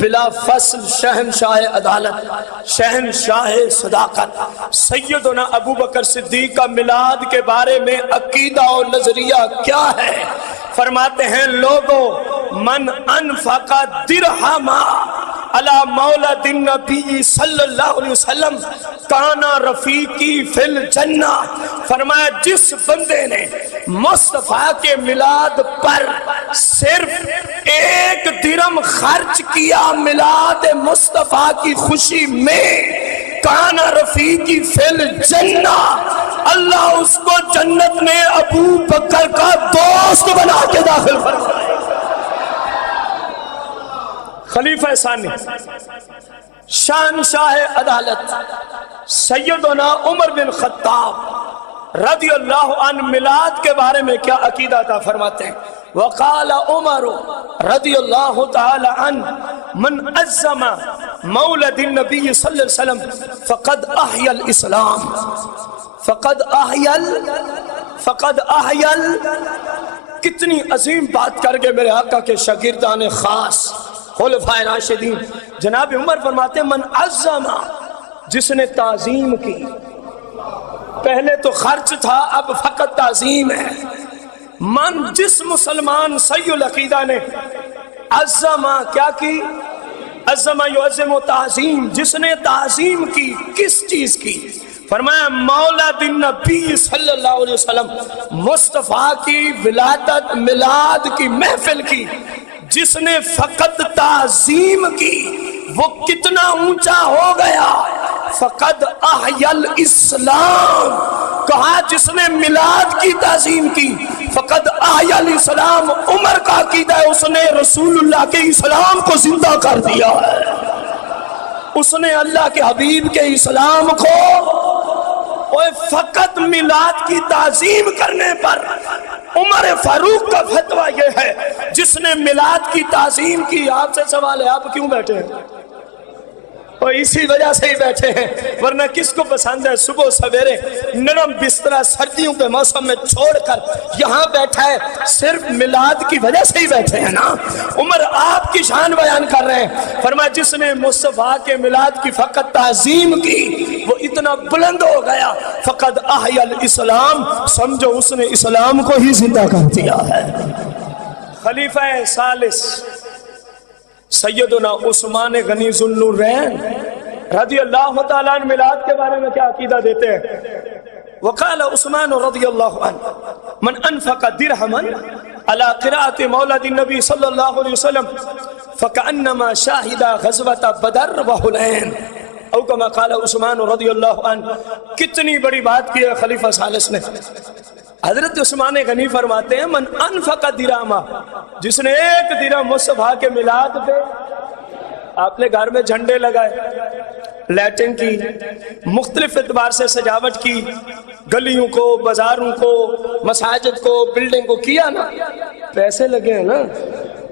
بلا فصل، شہنشاہ عدالت، شہنشاہ صداقت، سیدنا ابو بکر صدیق کا میلاد کے بارے میں عقیدہ اور نظریہ کیا ہے؟ فرماتے ہیں لوگوں، من انفق درہما علی مولد النبی صلی اللہ علیہ وسلم کانا رفیقی فی الجنہ، فرمایا جس بندے نے مصطفیٰ کے میلاد پر صرف 1 درہم خرچ کیا میلاد مصطفیٰ کی خوشی میں، کانا رفیقی فی الجنہ، اللہ اس کو جنت میں ابو بکر کا دوست بنا کے داخل فرمائے۔ خلیفہ ثانی، شہنشاہ عدالت، سیدنا عمر بن خطاب رضی اللہ عنہ میلاد کے بارے میں کیا عقیدہ تھا فرماتے ہیں، وقال عمر رضی اللہ تعالی عنہ من عظم مولد النبی صلی اللہ علیہ وسلم فقد احیی الاسلام، فقد احیی کتنی عظیم بات کر کے میرے آقا کے شاگردان خاص خلفائے راشدین جناب عمر فرماتے ہیں من عظم، جس نے تعظیم کی، پہلے تو خرچ تھا اب فقط تعظیم ہے، من جس مسلمان صحیح العقیدہ نے عظم کیا کی، عظم یعظم تعظیم، جس نے تعظیم کی کس چیز کی، فرمایا مولد النبی صلی اللہ علیہ وسلم، مصطفیٰ کی ولادت میلاد کی محفل کی، جس نے فقط تعظیم کی وہ کتنا اونچا ہو گیا، فقد احیی الاسلام، کہا جس نے میلاد کی تعظیم کی فقد احیی الاسلام، عمر کا عقیدہ ہے اس نے رسول اللہ کے اسلام کو زندہ کر دیا ہے، اس نے اللہ کے حبیب کے اسلام کو، فقط میلاد کی تعظیم کرنے پر عمر فاروق کا فتویٰ یہ ہے جس نے میلاد کی تعظیم کی۔ آپ سے سوال ہے آپ کیوں بیٹھے ہیں؟ اور اسی وجہ سے ہی بیٹھے ہیں، ورنہ کس کو پسند ہے صبح سویرے نرم بسترا سردیوں کے موسم میں چھوڑ کر یہاں بیٹھا ہے؟ صرف میلاد کی وجہ سے ہی بیٹھے ہیں نا۔ عمر آپ کی شان بیان کر رہے ہیں، فرمایا جس نے مصطفیٰ کے میلاد کی فقط تعظیم کی وہ اتنا بلند ہو گیا، فقد احیا الاسلام، سمجھو اس نے اسلام کو ہی زندہ کر دیا ہے۔ خلیفہ ثالث سیدنا عثمان غنی ذو النورین رضی اللہ تعالیٰ عنہ میلاد کے بارے میں کیا عقیدہ دیتے ہیں؟ وقال عثمان رضی اللہ عنہ من انفق درہما علی قراءۃ مولد النبی صلی اللہ علیہ وسلم فکأنما شاہد غزوۃ بدر وحنین، او کما قال عثمان رضی اللہ عنہ۔ کتنی بڑی بات کی ہے خلیفہ ثالث نے۔ حضرت عثمان غنی فرماتے ہیں من انفق درہما، جس نے ایک درہم مصطفیٰ کے میلاد پہ، آپ نے گھر میں جھنڈے لگائے، لائٹنگ کی، مختلف اعتبار سے سجاوٹ کی، گلیوں کو، بازاروں کو، مساجد کو، بلڈنگ کو کیا نا، پیسے لگے ہیں نا،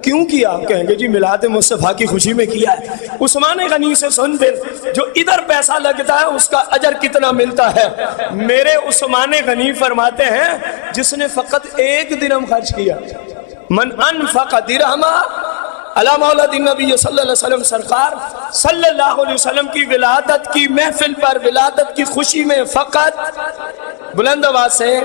کیوں کیا؟ آپ کہیں گے جی میلاد مصطفیٰ کی خوشی میں کیا ہے۔ عثمان غنی سے سن پھر جو ادھر پیسہ لگتا ہے اس کا اجر کتنا ملتا ہے۔ میرے عثمان غنی فرماتے ہیں جس نے فقط ایک درہم خرچ کیا، من انفق درہما علی مولد النبی صلی اللہ علیہ وسلم، سرکار صلی اللہ علیہ وسلم کی ولادت کی محفل پر، ولادت کی خوشی میں فقط، بلند آواز سے،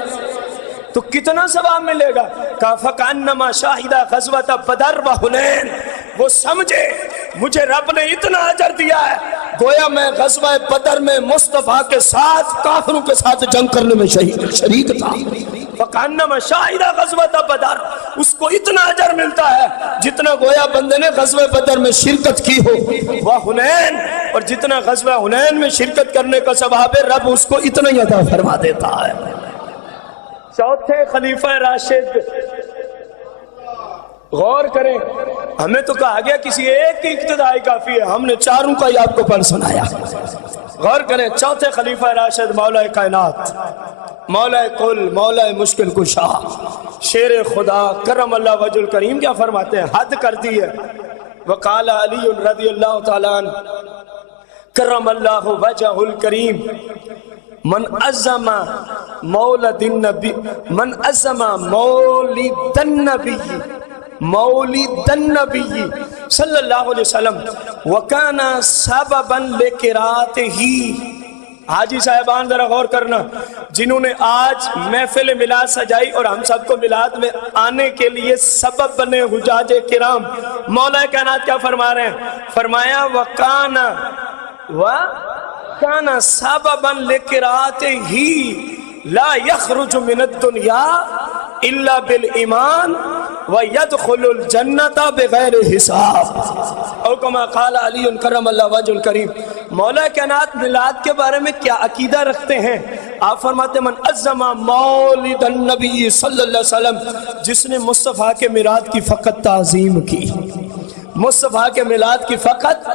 تو کتنا ثواب ملے گا؟ کہا فَكَأَنَّمَا شَاهِدَ غَزْوَةَ بَدَرْ وَحُنَین، وہ سمجھے مجھے رب نے اتنا اجر دیا ہے گویا میں غزوہ بدر میں مصطفیٰ کے ساتھ کافروں کے ساتھ جنگ کرنے میں شریک تھا۔ فَكَأَنَّمَا شَاهِدَ غَزْوَةَ بَدَرْ، اس کو اتنا اجر ملتا ہے جتنا گویا بندے نے غزوہ بدر میں شرکت کی ہو۔ وحنین، اور جتنا غزوہ حنین میں شرکت کرنے کا ثواب ہے رب اس کو اتنا ہی عطا فرما دیتا ہے۔ چوتھے خلیفہ راشد، غور کریں، ہمیں تو کہا گیا کسی ایک کی اقتدائی کافی ہے، ہم نے چاروں کا ہی آپ کو پڑھ سنایا۔ غور کریں، چوتھے خلیفہ راشد مولا کائنات، مولا کل، مولا مشکل کشا، شیر خدا کرم اللہ وجہ الکریم کیا فرماتے ہیں؟ حد کر دی ہے۔ وقال علی رضی اللہ تعالیٰ عنہ کرم اللہ وجہ الکریم من عظم مولد النبی، من عظم مولد النبی، مولد النبی صلی اللہ علیہ وسلم وکان سببا لقراءتہ۔ حاجی صاحبان ذرا غور کرنا، جنہوں نے آج محفل میلاد سجائی اور ہم سب کو میلاد میں آنے کے لیے سبب بنے حجاج کرام، مولا کائنات کیا فرما رہے ہیں؟ فرمایا وکان کانا سببا لقراءتہ لا یخرج من الدنیا الا بالایمان ویدخل الجنت بغیر حساب، او کما قال علی کرم اللہ وجہ الکریم۔ مولا کائنات میلاد کے بارے میں کیا عقیدہ رکھتے ہیں؟ آپ فرماتے ہیں من عظم مولد النبی صلی اللہ علیہ وسلم، جس نے مصطفیٰ کے میلاد کی فقط تعظیم کی، مصطفیٰ کے میلاد کی فقط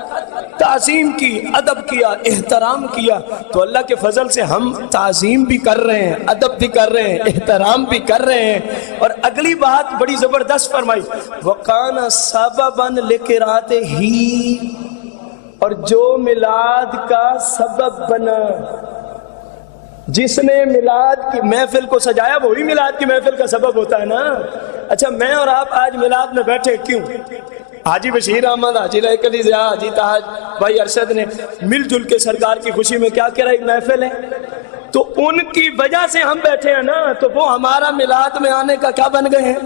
تعظیم کی، ادب کیا، احترام کیا، تو اللہ کے فضل سے ہم تعظیم بھی کر رہے ہیں، ادب بھی کر رہے ہیں، احترام بھی کر رہے ہیں۔ اور اگلی بات بڑی زبردست فرمائی وَقَانَ سَبَبًا لِقِرَاتِهِ، اور جو میلاد کا سبب بنا، جس نے میلاد کی محفل کو سجایا وہی میلاد کی محفل کا سبب ہوتا ہے نا۔ اچھا میں اور آپ آج میلاد میں بیٹھے کیوں؟ حاجی بشیر احمد، حاجی لائق علی ضیاء، حاجی تاج، بھائی ارشد نے مل جل کے سرکار کی خوشی میں کیا کہہ رہا ایک محفل ہے، تو ان کی وجہ سے ہم بیٹھے ہیں نا، تو وہ ہمارا میلاد میں آنے کا کیا بن گئے ہیں؟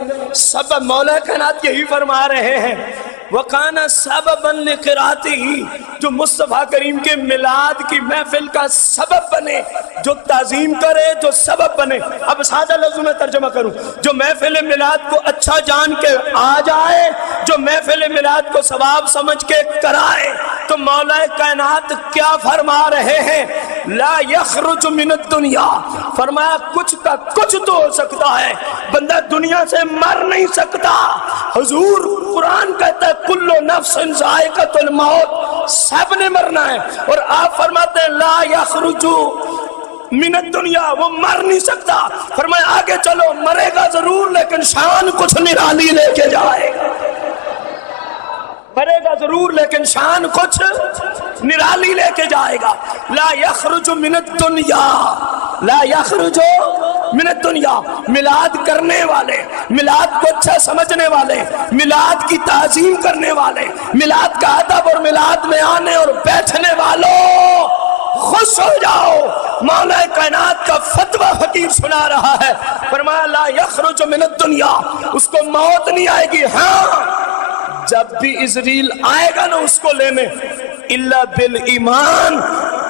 سبب۔ مولا کائنات یہی فرما رہے ہیں وَقَانَ سَبَبًا لِقِرَاتِهِ، جو مصطفیٰ کریم کے میلاد کی محفل کا سبب بنے، جو تعظیم کرے، جو سبب بنے۔ اب سادہ لفظوں میں ترجمہ کروں، جو محفل میلاد کو اچھا جان کے آ جائے، جو محفل میلاد کو ثواب سمجھ کے کرائے، تو مولا کائنات کیا فرما رہے ہیں؟ لا یخرج من الدنیا، فرمایا کچھ کا کچھ تو ہو سکتا ہے، بندہ دنیا سے مر نہیں سکتا۔ حضور قرآن کہتا ہے کل نفس ذائقۃ الموت، سب نے مرنا ہے، اور آپ فرماتے ہیں لا یخرج من الدنیا، وہ مر نہیں سکتا۔ فرمایا آگے چلو، مرے گا ضرور لیکن شان کچھ نرالی لے کے جائے گا، مرے گا ضرور لیکن شان کچھ نرالی لے کے جائے گا. لا یخرج من الدنیا، لا یخرج من الدنیا. میلاد کرنے والے، میلاد کو اچھا سمجھنے والے، میلاد کی تعظیم کرنے والے، میلاد کا ادب اور میلاد میں آنے اور بیٹھنے والوں خوش ہو جاؤ. مولا کائنات کا فتویٰ فقیر سنا رہا ہے، فرمایا لا یخرج من الدنیا، اس کو موت نہیں آئے گی. ہاں جب بھی اسرائیل آئے گا نا اس کو لینے، الا بالایمان،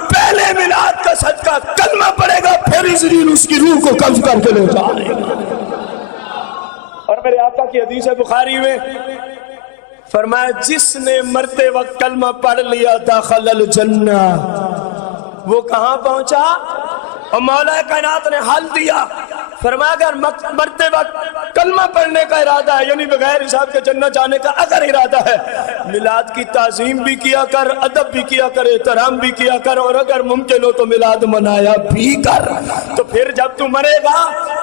پہلے میلاد کا صدقہ کلمہ پڑے گا، پھر اسرائیل اس کی روح کو قبض کر کے لے جائے گا. اور میرے آقا کی حدیث بخاری میں فرمایا جس نے مرتے وقت کلمہ پڑھ لیا داخل الجنہ، وہ کہاں پہنچا؟ اور مولا کائنات نے حل دیا، فرمایا اگر مرتے وقت کلمہ پڑھنے کا ارادہ ہے، یعنی بغیر حساب کے جنت جانے کا اگر ارادہ ہے، میلاد کی تعظیم بھی کیا کر، ادب بھی کیا کر، احترام بھی کیا کر، اور اگر ممکن ہو تو میلاد منایا بھی کر. تو پھر جب تو مرے گا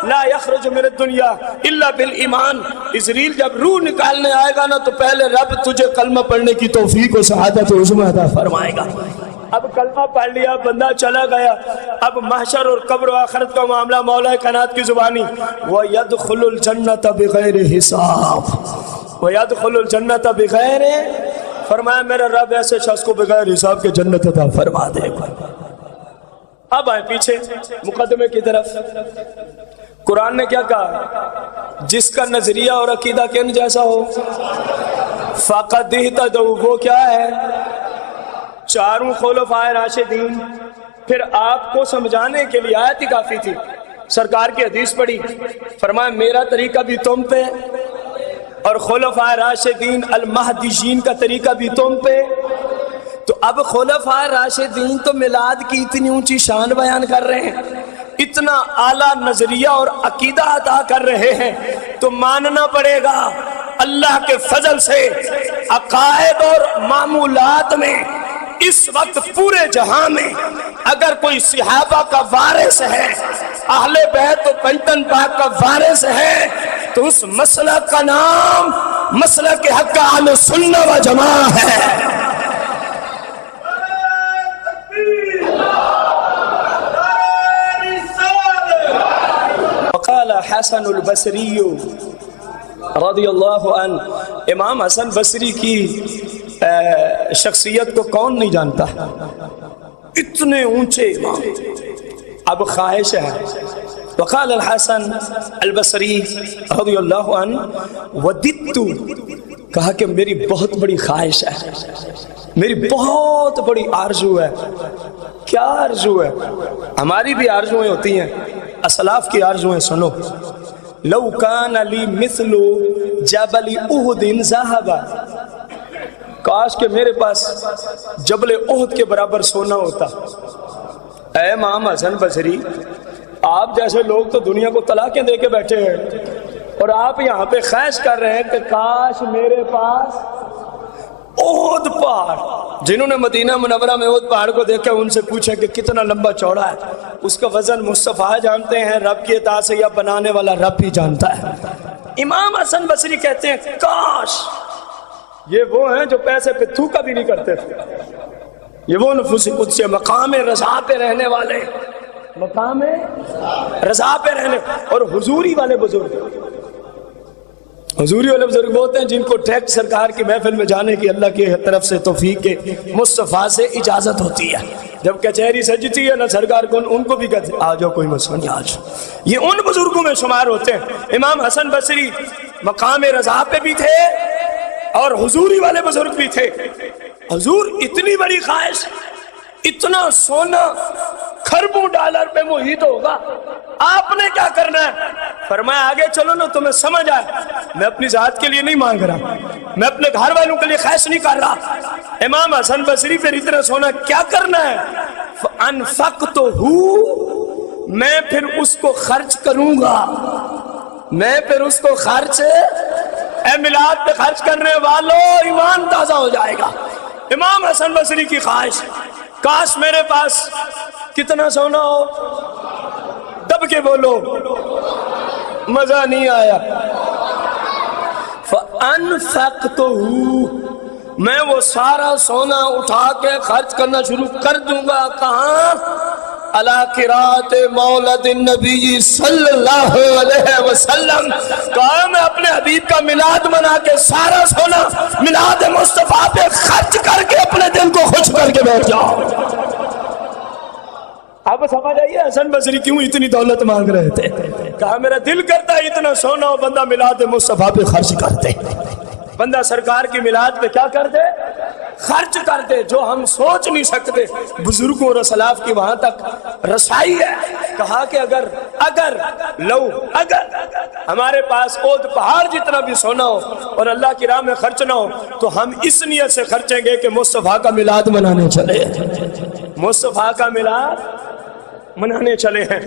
لا یخرج من الدنیا الا بالایمان، اسرائیل جب روح نکالنے آئے گا نا تو پہلے رب تجھے کلمہ پڑھنے کی توفیق و سعادت عظمی عطا فرمائے گا. اب کلمہ پڑھ لیا، بندہ چلا گیا، اب محشر اور قبر و آخرت کا معاملہ مولا کائنات کی زبانی. وَيَدْخُلُ الْجَنَّةَ بِغَيْرِ حِسَاب، وَيَدْخُلُ الْجَنَّةَ بِغَيْرِ، فرمایا میرا رب ایسے شخص کو بغیر حساب کے جنت عطا فرما دے گا. اب آئے پیچھے مقدمے کی طرف. قرآن نے کیا کہا؟ جس کا نظریہ اور عقیدہ کن جیسا ہو فَقَدْ اهْتَدَوْا، وہ کیا ہے؟ چاروں خلفائے راشدین. پھر آپ کو سمجھانے کے لیے آیت ہی کافی تھی. سرکار کی حدیث پڑھی، فرمایا میرا طریقہ بھی تم پہ اور خلفائے راشدین المہدیین کا طریقہ بھی تم پہ. تو اب خلفائے راشدین تو میلاد کی اتنی اونچی شان بیان کر رہے ہیں، اتنا اعلیٰ نظریہ اور عقیدہ عطا کر رہے ہیں، تو ماننا پڑے گا اللہ کے فضل سے عقائد اور معمولات میں اس وقت پورے جہاں میں اگر کوئی صحابہ کا وارث ہے، اہل بیت و پنجتن پاک کا وارث ہے، تو اس مسلک کا نام مسلک حق اہل سنہ و جماع ہے. وقال حسن البصری رضی اللہ عنہ، امام حسن بصری کی شخصیت کو کون نہیں جانتا، اتنے اونچے امام. اب خواہش ہے. وقال الحسن البصری رضی اللہ عنہ وددت، کہا کہ میری بہت بڑی خواہش ہے، میری بہت بڑی آرزو ہے. کیا آرزو ہے؟ ہماری بھی آرزویں ہوتی ہیں، اسلاف کی آرزویں سنو. لو کان لی مثل جبل احد ذهبا، کاش کہ میرے پاس جبل احد کے برابر سونا ہوتا. اے امام حسن بصری، آپ جیسے لوگ تو دنیا کو طلاقیں دے کے بیٹھے ہیں، اور آپ یہاں پہ خواہش کر رہے ہیں کہ کاش میرے پاس احد پہاڑ. جنہوں نے مدینہ منورہ میں احد پہاڑ کو دیکھا ان سے پوچھیں کہ کتنا لمبا چوڑا ہے، اس کا وزن مصطفیٰ جانتے ہیں، رب کی اطاعت سے یا بنانے والا رب ہی جانتا ہے. امام حسن بصری کہتے ہیں کاش، یہ وہ ہیں جو پیسے پہ تھوکا بھی نہیں کرتے تھے، یہ وہ نفوس قدس مقام رضا پہ رہنے والے، مقام رضا پہ رہنے، اور حضوری والے بزرگ. حضوری والے بزرگ ہوتے ہیں جن کو ڈائریکٹ سرکار کی محفل میں جانے کی اللہ کی طرف سے توفیق کے مصطفیٰ سے اجازت ہوتی ہے. جب کچہری سجتی ہے نا سرکار کو، ان کو بھی کہتے ہیں آ جاؤ کوئی مسئلہ نہیں آ جاؤ. یہ ان بزرگوں میں شمار ہوتے ہیں. امام حسن بصری مقام رضا پہ بھی تھے اور حضوری والے بزرگ بھی تھے. حضور اتنی بڑی خواہش، اتنا سونا کھربوں ڈالر پہ محیط ہوگا، آپ نے کیا کرنا ہے؟ فرمایا آگے چلو نا تمہیں سمجھ آئے. میں اپنی ذات کے لیے نہیں مانگ رہا، میں اپنے گھر والوں کے لیے خواہش نہیں کر رہا. امام حسن بصری پھر اتنا سونا کیا کرنا ہے؟ فَأَنفَقْتُهُ، میں پھر اس کو خرچ کروں گا، میں پھر اس کو خرچ. اے میلاد پہ خرچ کرنے والوں ایمان تازہ ہو جائے گا. امام حسن بصری کی خواہش، کاش میرے پاس کتنا سونا ہو. دب کے بولو، مزہ نہیں آیا. فَأَنفَقْتُهُ، میں وہ سارا سونا اٹھا کے خرچ کرنا شروع کر دوں گا. کہاں؟ علی قرات مولد النبی صلی اللہ علیہ وسلم. کہا میں اپنے حبیب کا میلاد منا کے سارا سونا میلاد مصطفیٰ پہ خرچ کر کے اپنے دل کو خوش کر کے بیٹھ جاؤ. اب سمجھ آئیے حسن بصری کیوں اتنی دولت مانگ رہے تھے. کہا میرا دل کرتا ہے اتنا سونا ہو بندہ میلاد مصطفیٰ پہ خرچ کرتے, بندہ سرکار کی میلاد پہ کیا کر دے؟ خرچ کر دے. جو ہم سوچ نہیں سکتے بزرگوں اور اسلاف کی وہاں تک رسائی ہے. کہا کہ اگر ہمارے پاس اوت پہاڑ جتنا بھی سونا ہو اور اللہ کی راہ میں خرچ نہ ہو تو ہم اس نیت سے خرچیں گے کہ مصطفیٰ کا میلاد منانے چلے, مصطفیٰ کا میلاد منانے چلے ہیں.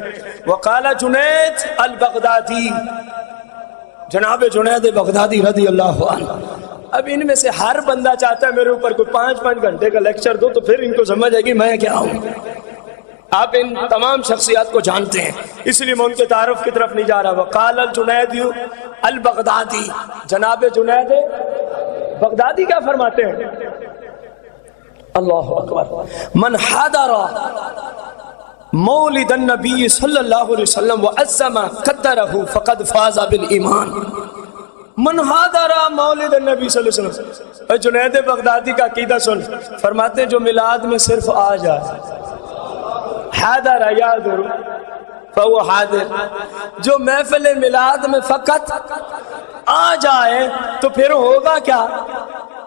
وقال جنید البغدادی, جناب جنید بغدادی رضی اللہ عنہ. اب ان میں سے ہر بندہ چاہتا ہے میرے اوپر کوئی 5 گھنٹے کا لیکچر دو تو پھر ان کو سمجھ آئے گی میں کیا ہوں. آپ ان تمام شخصیات کو جانتے ہیں اس لیے میں ان کے تعارف کی طرف نہیں جا رہا. وقال الجنید البغدادی, جناب جنید بغدادی کیا فرماتے ہیں؟ اللہ اکبر. من حضر مولد النبی صلی اللہ علیہ وسلم وعظم قدرہ فقد فاز بالایمان. من حضر مولد النبی صلی اللہ علیہ وسلم. جنید بغدادی کا عقیدہ سن, فرماتے ہیں جو میلاد میں صرف آ جائے, حاضر یادر فہو حاضر, جو محفل میلاد میں فقط آ جائے تو پھر ہوگا کیا؟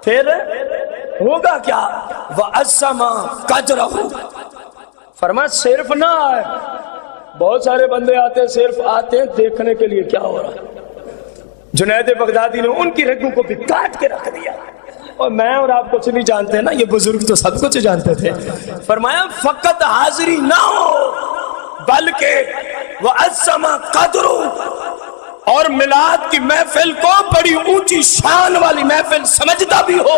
پھر ہوگا کیا؟ وعظم قدرہ, فرمایا صرف نہ آئے. بہت سارے بندے آتے ہیں صرف آتے ہیں دیکھنے کے لیے کیا ہو رہا ہے. جنید بغدادی نے ان کی رگوں کو بھی کاٹ کے رکھ دیا. اور میں اور آپ کچھ نہیں جانتے نا, یہ بزرگ تو سب کچھ جانتے تھے. فرمایا فقط حاضری نہ ہو بلکہ وعظم قدر, اور میلاد کی محفل کو بڑی اونچی شان والی محفل سمجھتا بھی ہو,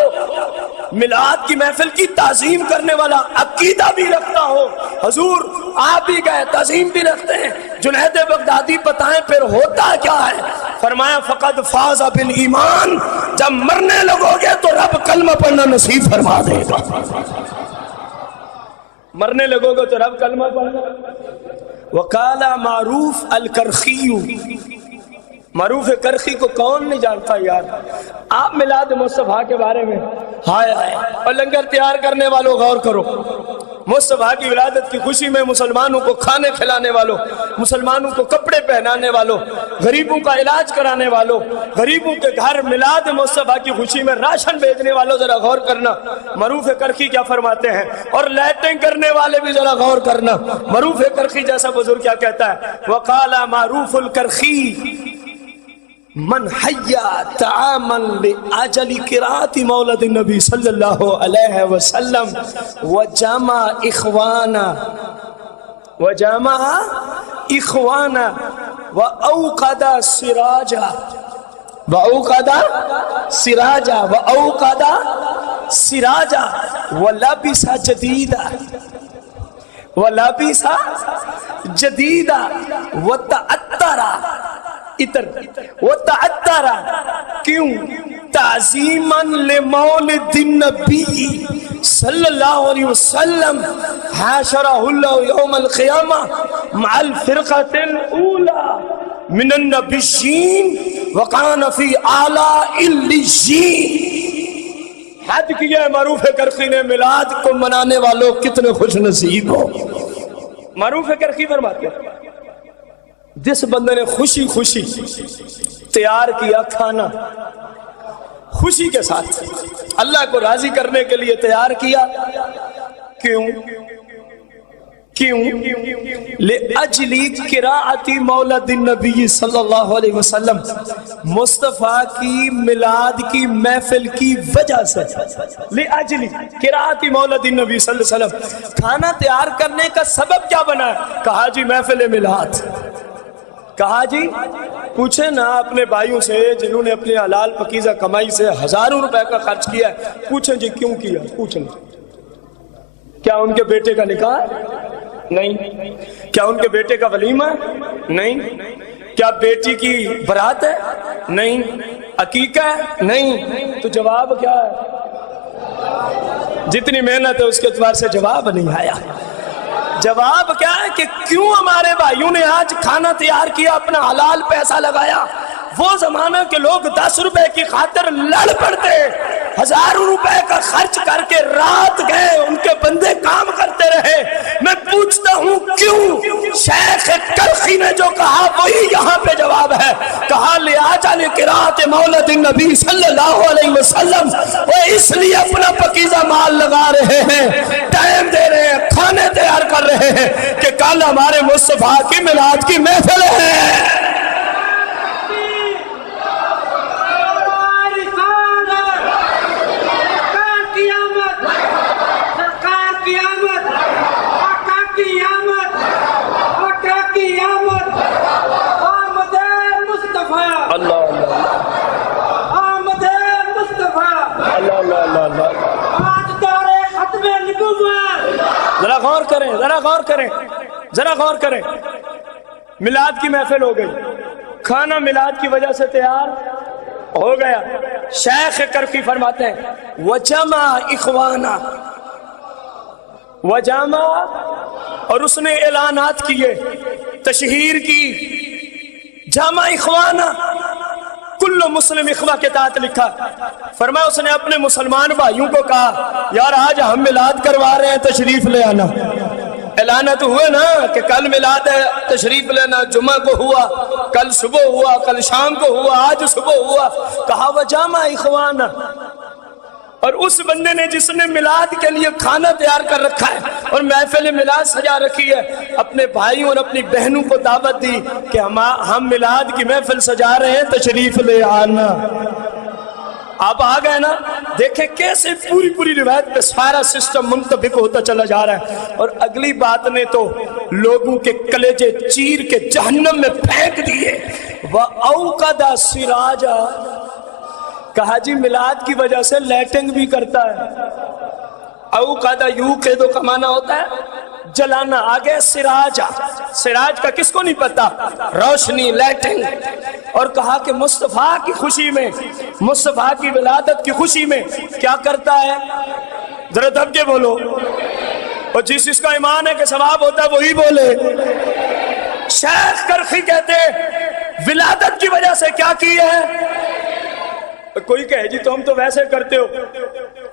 میلاد کی محفل کی تعظیم کرنے والا عقیدہ بھی رکھتا ہو. حضور آپ بھی گئے تعظیم بھی رکھتے ہیں. جنید بغدادی بتائیں پھر ہوتا کیا ہے؟ فرمایا فقد فاز بالایمان, جب مرنے لگو گے تو رب کلمہ پڑھنا نصیب فرما دے گا. مرنے لگو گے تو رب کلمہ پڑھنا. وقال معروف الکرخی, معروف کرخی کو کون نہیں جانتا یار. آپ میلاد مصطفیٰ کے بارے میں ہائے ہائے, اور لنگر تیار کرنے والوں غور کرو. مصطفیٰ کی ولادت کی خوشی میں مسلمانوں کو کھانے کھلانے والوں, مسلمانوں کو کپڑے پہنانے والوں, غریبوں کا علاج کرانے والوں, غریبوں کے گھر میلاد مصطفیٰ کی خوشی میں راشن بھیجنے والوں ذرا غور کرنا. معروف کرخی کیا فرماتے ہیں, اور لائٹنگ کرنے والے بھی ذرا غور کرنا. معروف کرخی جیسا بزرگ کیا کہتا ہے؟ وقال معروف الکرخی من حیا تعاما لاجل قرات مولد النبی صلی اللہ علیہ وسلم وجمع اخوانا واوقد سراجا ولبس جدیدا وتعطر کیوں؟ تعظیما لمولد النبی صلی اللہ علیہ وسلم حاشرہ اللہ یوم القیامہ مع الفرقۃ الاولی من النبیین وکان فی اعلی علیین. حد کیا ہے معروف کرخی نے, میلاد کو منانے والوں کتنے خوش نصیب ہو. معروف کرخی فرماتے ہیں جس بندے نے خوشی خوشی تیار کیا کھانا, خوشی کے ساتھ اللہ کو راضی کرنے کے لیے تیار کیا, کیوں؟ لِأَجْلِ قِرَاءَةِ مولد النبی صلی اللہ علیہ وسلم, مصطفیٰ کی میلاد کی محفل کی وجہ سے. لِأَجْلِ قِرَاءَةِ مولد النبی صلی اللہ علیہ وسلم, کھانا تیار کرنے کا سبب کیا بنا ہے؟ کہا جی محفل میلاد. کہا جی پوچھیں نا اپنے بھائیوں سے جنہوں نے اپنی حلال پکیزہ کمائی سے ہزاروں روپے کا خرچ کیا ہے, پوچھیں جی کیوں کیا؟ پوچھیں کیا ان کے بیٹے کا نکاح ہے؟ نہیں. کیا ان کے بیٹے کا ولیمہ ہے؟ نہیں. کیا بیٹی کی برات ہے؟ نہیں. عقیقہ ہے؟ نہیں. تو جواب کیا ہے؟ جتنی محنت ہے اس کے اعتبار سے جواب نہیں آیا. جواب کیا ہے کہ کیوں ہمارے بھائیوں نے آج کھانا تیار کیا، اپنا حلال پیسہ لگایا. وہ زمانہ کے لوگ 10 روپے کی خاطر لڑ پڑتے، ہزاروں روپے کا خرچ کر کے رات گئے، ان کے بندے کام کرتے رہے. میں پوچھتا ہوں کیوں؟ شیخ کرخی نے جو کہا وہی یہاں پہ جواب ہے. کہا لِعَجَلِ قِرَاءَةِ مولد النبی صلی اللہ علیہ وسلم، وہ اس لیے اپنا پکیزہ مال لگا رہے ہیں، ٹائم دے رہے ہیں، کھانے تیار کر رہے ہیں کہ کل ہمارے مصطفیٰ کی میلاد کی محفل ہے. ذرا غور کریں، ذرا غور کریں، ذرا غور کریں. میلاد کی محفل ہو گئی، کھانا میلاد کی وجہ سے تیار ہو گیا. شیخ کرخی فرماتے ہیں وجمع اخوانا، وجمع، اور اس نے اعلانات کیے، تشہیر کی. جامع اخوانا، کل مسلم اخوہ کے تحت لکھا. فرمایا اس نے اپنے مسلمان بھائیوں کو کہا یار آج ہم میلاد کروا رہے ہیں، تشریف لے آنا. اعلانات ہوئے نا کہ کل میلاد ہے، تشریف لینا. جمعہ کو ہوا، کل صبح ہوا، کل شام کو ہوا، آج صبح ہوا. کہا وجامع اخوانا. اور اس بندے نے جس نے میلاد کے لیے کھانا تیار کر رکھا ہے اور محفل میلاد سجا رکھی ہے، اپنے بھائیوں اور اپنی بہنوں کو دعوت دی کہ ہم میلاد کی محفل سجا رہے ہیں، تشریف لے آنا. آپ آ گئے نا. دیکھیں کیسے پوری پوری روایت پہ سارا سسٹم منطبق ہوتا چلا جا رہا ہے. اور اگلی بات نے تو لوگوں کے کلیجے چیر کے جہنم میں پھینک دیے. وَأَوْقَدَ سِرَاجًا، کہا جی میلاد کی وجہ سے لائٹنگ بھی کرتا ہے. اوقدہ یوقد کا معنی ہوتا ہے جلانا. آگے سراج، سراج کا کس کو نہیں پتا؟ روشنی، لائٹنگ. اور کہا کہ مصطفیٰ کی خوشی میں، مصطفیٰ کی ولادت کی خوشی میں کیا کرتا ہے؟ ذرا دب کے بولو. اور جس کا ایمان ہے کہ ثواب ہوتا ہے وہی بولے. شیخ کرخی کہتے ولادت کی وجہ سے کیا کی ہے؟ کوئی کہے جی تم تو ویسے کرتے ہو.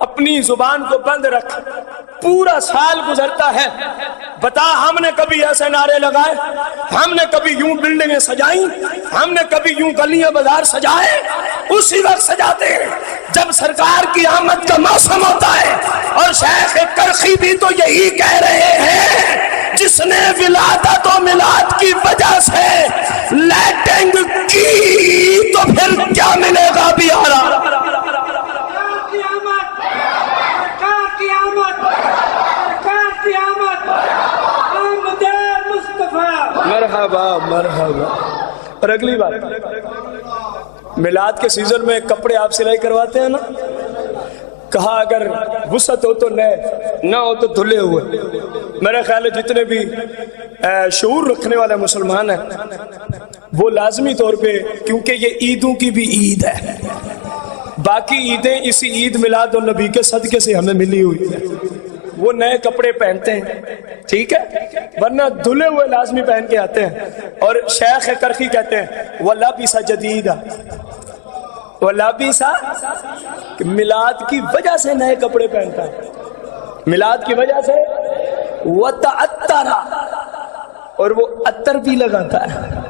اپنی زبان کو بند رکھ. پورا سال گزرتا ہے، بتا ہم نے کبھی ایسے نعرے لگائے؟ ہم نے کبھی یوں بلڈنگیں سجائیں؟ ہم نے کبھی یوں گلیاں بازار سجائے؟ اسی وقت سجاتے ہیں جب سرکار کی آمد کا موسم ہوتا ہے. اور شیخ کرخی بھی تو یہی کہہ رہے ہیں، جس نے ولادت و میلاد کی وجہ سے لائٹنگ کی تو پھر کیا ملے گا بیارا. مرحبا مرحبا. اور اگلی بات، میلاد کے سیزن میں کپڑے آپ سلائی کرواتے ہیں نا. کہا اگر وسعت ہو تو نئے، نہ ہو تو دھلے ہوئے. میرا خیال ہے جتنے بھی شعور رکھنے والے مسلمان ہیں وہ لازمی طور پہ، کیونکہ یہ عیدوں کی بھی عید ہے، باقی عیدیں اسی عید میلاد النبی کے صدقے سے ہمیں ملی ہوئی ہے، وہ نئے کپڑے پہنتے ہیں، ٹھیک ہے، ورنہ دھلے ہوئے لازمی پہن کے آتے ہیں. اور شیخ کرخی کہتے ہیں وَلَبِسَ جَدِيدًا، وَلَبِسَ، کہ میلاد کی وجہ سے نئے کپڑے پہنتا ہے، میلاد کی وجہ سے. وَتَعَطَّرَ، اور وہ عطر بھی لگاتا ہے.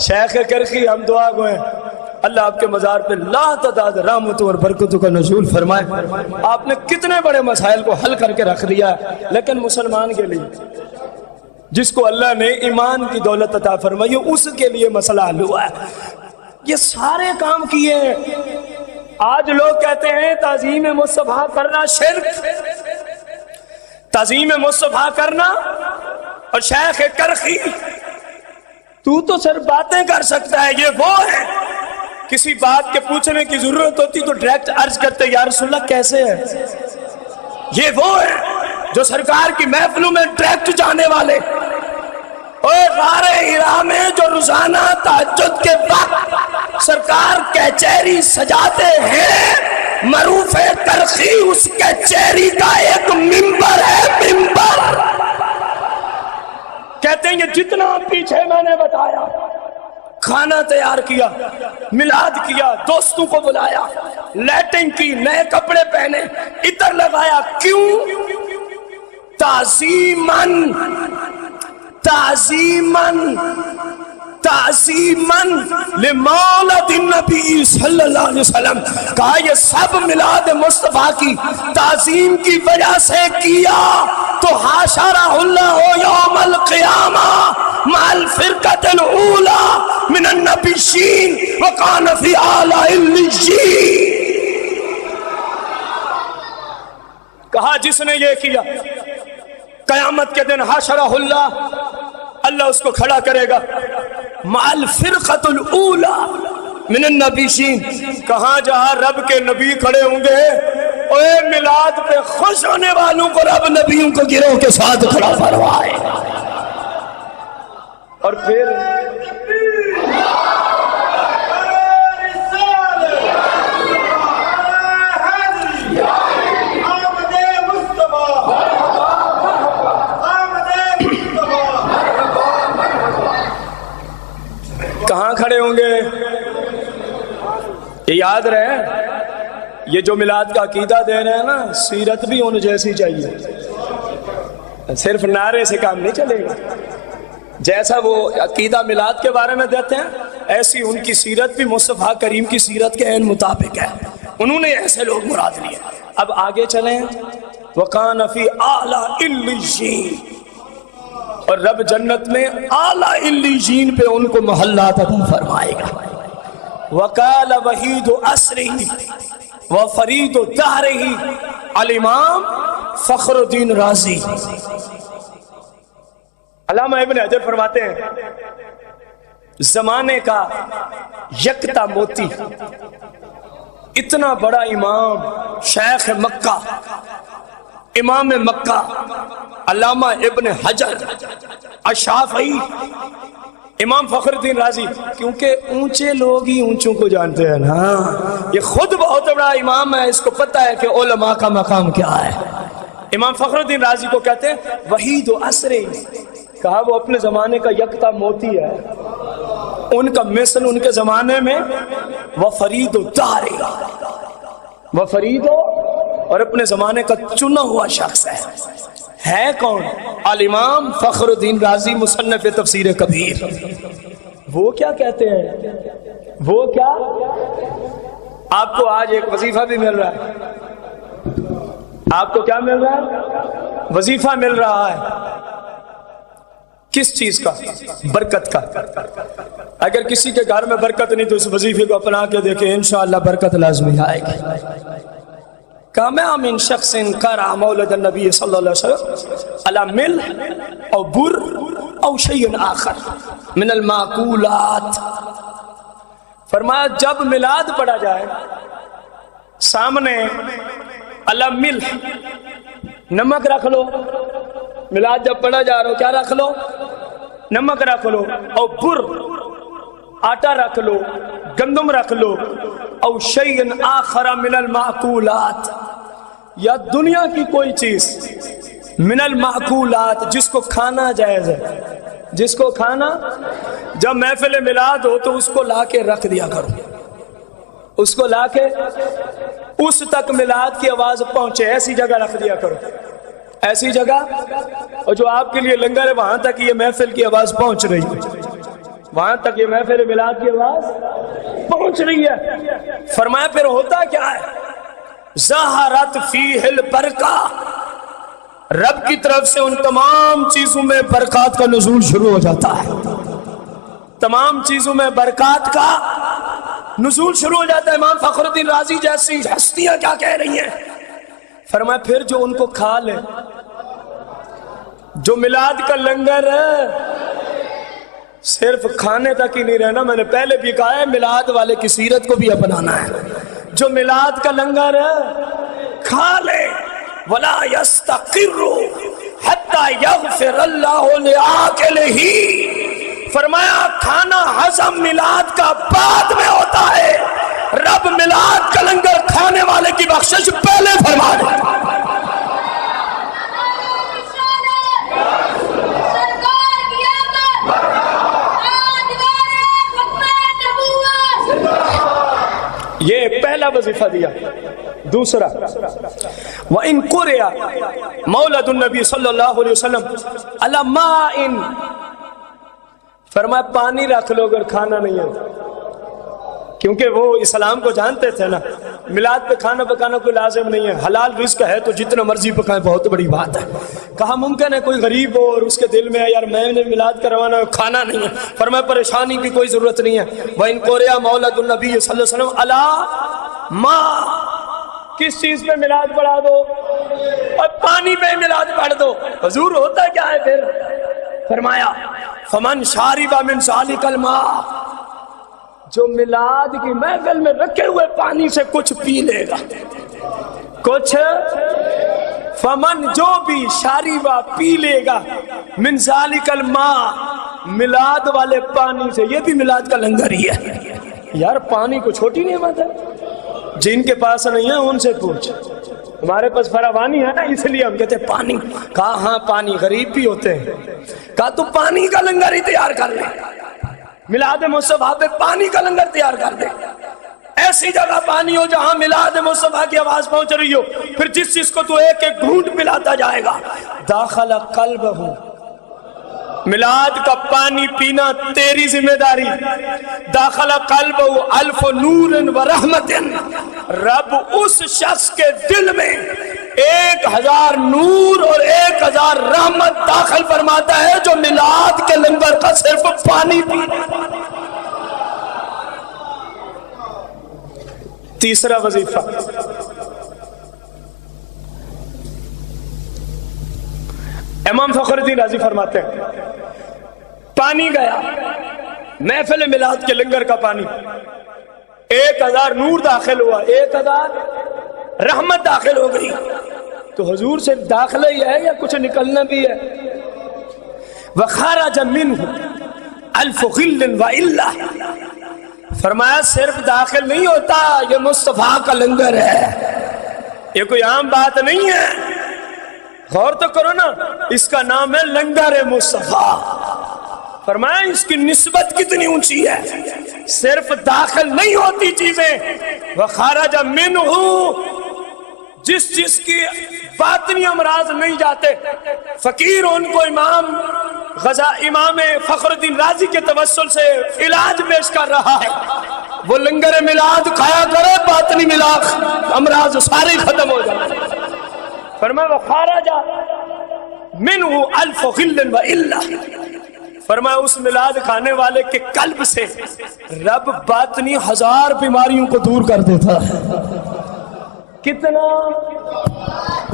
شیخ کرخی ہم دعا گو ہیں اللہ آپ کے مزار پہ لا تعداد رحمتوں اور برکتوں کا نزول فرمائے. آپ نے کتنے بڑے مسائل کو حل کر کے رکھ دیا ہے، لیکن مسلمان کے لیے جس کو اللہ نے ایمان کی دولت عطا فرمائی اس کے لیے مسئلہ حل ہوا ہے. یہ سارے کام کیے ہیں. آج لوگ کہتے ہیں تعظیم مصطفیٰ کرنا شرک، تعظیم مصطفیٰ کرنا. اور شیخ کرخی تو صرف باتیں کر سکتا ہے، یہ وہ ہے کسی بات کے پوچھنے کی ضرورت ہوتی تو ڈائریکٹ عرض کرتے یا رسول اللہ کیسے ہے. یہ وہ ہے جو سرکار کی محفلوں میں ڈائریکٹ جانے والے، اور غار ہرا میں جو روزانہ تہجد کے وقت سرکار کچہری سجاتے ہیں، معروف ترخی اس کے چہری کا ایک منبر ہے، منبر۔ کہتے ہیں یہ جتنا پیچھے میں نے بتایا، کھانا تیار کیا، میلاد کیا، دوستوں کو بلایا، لیٹنگ کی، نئے کپڑے پہنے، عطر لگایا، کیوں؟ تعظیماً تعظیماً تعظیماً لمولد النبی صلی اللہ علیہ وسلم۔ کہا یہ سب میلاد مصطفیٰ کی تعظیم کی وجہ سے کیا تو حاشرہ اللہ یوم القیامہ مع الفرقۃ الاولی من النبیین وکان فی اعلی علیین۔ کہا جس نے یہ کیا قیامت کے دن حاشرہ اللہ، اللہ اس کو کھڑا کرے گا مع الفرقۃ الاولی من النبیین۔ کہاں جہاں رب کے نبی کھڑے ہوں گے، اوے میلاد پہ خوش ہونے والوں کو رب نبیوں کو گروہ کے ساتھ کھڑا فرمائے۔ اور پھر کہاں کھڑے ہوں گے؟ یہ یاد رہے، یہ جو میلاد کا عقیدہ دے رہے ہیں نا، سیرت بھی ان جیسی چاہیے، صرف نعرے سے کام نہیں چلے گا۔ جیسا وہ عقیدہ میلاد کے بارے میں دیتے ہیں، ایسی ان کی سیرت بھی مصطفیٰ کریم کی سیرت کے عین مطابق ہے۔ انہوں نے ایسے لوگ مراد لیے۔ اب آگے چلیں، وَقَانَ فِي أَعْلَى عِلِّيِّينَ، اور رب جنت میں اعلیٰ علیین پہ ان کو محلات عطا فرمائے گا۔ وَقَالَ وَحِيدُ عَصْرِهِ وَفَرِيدُ دَهْرِهِ الامام فخر الدین رازی۔ علامہ ابن حجر فرماتے ہیں زمانے کا یکتا موتی، اتنا بڑا امام، شیخ مکہ، امام مکہ، علامہ ابن حجر الشافعی، امام فخر الدین رازی، کیونکہ اونچے لوگ ہی اونچوں کو جانتے ہیں نا، یہ خود بہت بڑا امام ہے، اس کو پتہ ہے کہ علماء کا مقام کیا ہے۔ امام فخر الدین رازی کو کہتے ہیں وحید و عصری، کہا وہ اپنے زمانے کا یکتا موتی ہے، ان کا مثل ان کے زمانے میں وفرید و داری، وفرید اور اپنے زمانے کا چنا ہوا شخص ہے کون؟ الامام فخر الدین رازی، مصنف تفسیر کبیر۔ وہ کیا کہتے ہیں؟ وہ کیا؟ آپ کو آج ایک وظیفہ بھی مل رہا ہے، آپ کو کیا مل رہا ہے؟ وظیفہ مل رہا ہے۔ کس چیز کا؟ برکت کا۔ اگر کسی کے گھر میں برکت نہیں تو اس وظیفے کو اپنا کے دیکھیں، انشاءاللہ برکت لازمی آئے گی۔ کما من شخص قرأ مولد النبی صلی اللہ علیہ وسلم علی مل او بر او شیء آخر من المعقولات۔ فرمایا جب میلاد پڑھا جائے، سامنے علی مل، نمک رکھ لو، میلاد جب پڑھا جا رہا ہو کیا رکھ لو؟ نمک رکھ لو، او بر، آٹا رکھ لو، گندم رکھ لو، او شیء آخر من المعقولات، یا دنیا کی کوئی چیز من المعقولات جس کو کھانا جائز ہے، جس کو کھانا، جب محفل میلاد ہو تو اس کو لا کے رکھ دیا کرو، اس کو لا کے اس تک میلاد کی آواز پہنچے، ایسی جگہ رکھ دیا کرو، ایسی جگہ، اور جو آپ کے لیے لنگر ہے وہاں تک یہ محفل کی آواز پہنچ رہی ہے، وہاں تک یہ محفل میلاد کی آواز پہنچ رہی ہے۔ فرمایا پھر ہوتا کیا ہے؟ ظہرت فیہ البرکہ، رب کی طرف سے ان تمام چیزوں میں برکات کا نزول شروع ہو جاتا ہے، تمام چیزوں میں برکات کا نزول شروع ہو جاتا ہے۔ امام فخر الدین رازی جیسی ہستیاں کیا کہہ رہی ہیں؟ فرمایا پھر جو ان کو کھا لے، جو میلاد کا لنگر ہے، صرف کھانے تک ہی نہیں رہنا، میں نے پہلے بھی کہا ہے میلاد والے کی سیرت کو بھی اپنانا ہے۔ جو میلاد کا لنگر ہے کھا لے، ولا یستقر حتی یغفر اللہ لآکلہ، فرمایا کھانا ہضم میلاد کا بعد میں ہوتا ہے، رب میلاد کا لنگر کھانے والے کی بخشش پہلے فرما دے۔ یہ پہلا وظیفہ دیا۔ دوسرا وَإِن قُرِئَ مولد النبی صلی اللہ علیہ وسلم علی ماء، فرمایا پانی رکھ لو اگر کھانا نہیں ہے، کیونکہ وہ اسلام کو جانتے تھے نا، میلاد پہ کھانا پکانا کوئی لازم نہیں ہے، حلال رزق ہے تو جتنا مرضی پکائیں، بہت بڑی بات ہے۔ کہا ممکن ہے کوئی غریب ہو اور اس کے دل میں ہے یار میں نے میلاد کروانا ہے، کھانا نہیں ہے، فرمایا پریشانی کی کوئی ضرورت نہیں ہے۔ وَإِن قُرِئَ مولد النبی صلی اللہ علیہ وسلم علی ماء، کس چیز پہ میلاد پڑھا دو؟ اور پانی پہ میلاد پڑھ دو۔ حضور ہوتا کیا ہے پھر؟ فرمایا فمن شارب من ذلک الماء، جو میلاد کی محفل میں رکھے ہوئے پانی سے کچھ پی لے گا، کچھ فمن جو بھی شاربہ پی لے گا من ذالک الماء، میلاد والے پانی سے، یہ بھی میلاد کا لنگر ہی ہے۔ یار پانی کو چھوٹی نعمت ہے، جن کے پاس نہیں ہے ان سے پوچھ، ہمارے پاس فراوانی ہے نا اس لیے ہم کہتے ہیں پانی۔ کہا ہاں پانی، غریب بھی ہوتے ہیں۔ کہا تو پانی کا لنگر ہی تیار کر لے، میلاد مصطفیٰ پہ پانی کا لنگر تیار کر دے، ایسی جگہ پانی ہو جہاں میلاد مصطفیٰ کی آواز پہنچ رہی ہو، پھر جس چیز کو تو ایک ایک گھونٹ پلاتا جائے گا۔ داخل قلبہ، میلاد کا پانی پینا تیری ذمہ داری۔ داخل قلبہ الف نور و رحمت، رب اس شخص کے دل میں 1000 نور اور 1000 رحمت داخل فرماتا ہے جو میلاد کے لنگر کا صرف پانی پینا۔ تیسرا وظیفہ امام فخر الدین رازی فرماتے ہیں پانی گیا، محفل میلاد کے لنگر کا پانی، 1000 نور داخل ہوا، 1000 رحمت داخل ہو گئی، تو حضور سے داخلہ ہی ہے یا کچھ نکلنا بھی ہے؟ وَخَرَجَ مِنْهُ أَلْفُ غِلٍّ وَإِلَّا، فرمایا صرف داخل نہیں ہوتا، یہ مصطفیٰ کا لنگر ہے، یہ کوئی عام بات نہیں ہے۔ غور تو کرو نا، اس کا نام ہے لنگر مصطفیٰ۔ فرمایا اس کی نسبت کتنی اونچی ہے، صرف داخل نہیں ہوتی چیزیں، وَخَرَجَ مِنْهُ، جس کی باطنی امراض نہیں جاتے، فقیر ان کو امام فخر الدین رازی کے توسل سے علاج پیش کر رہا ہے، وہ لنگر میلاد کھایا کرے، باطنی امراض سارے ختم ہو جائے۔ فرمایا وَخَرَجَ مِنْهُ أَلْفُ غِلٍّ وَإِلَّا، فرمایا اس میلاد کھانے والے کے قلب سے رب باطنی 1000 بیماریوں کو دور کر دیتا ہے۔ کتنا؟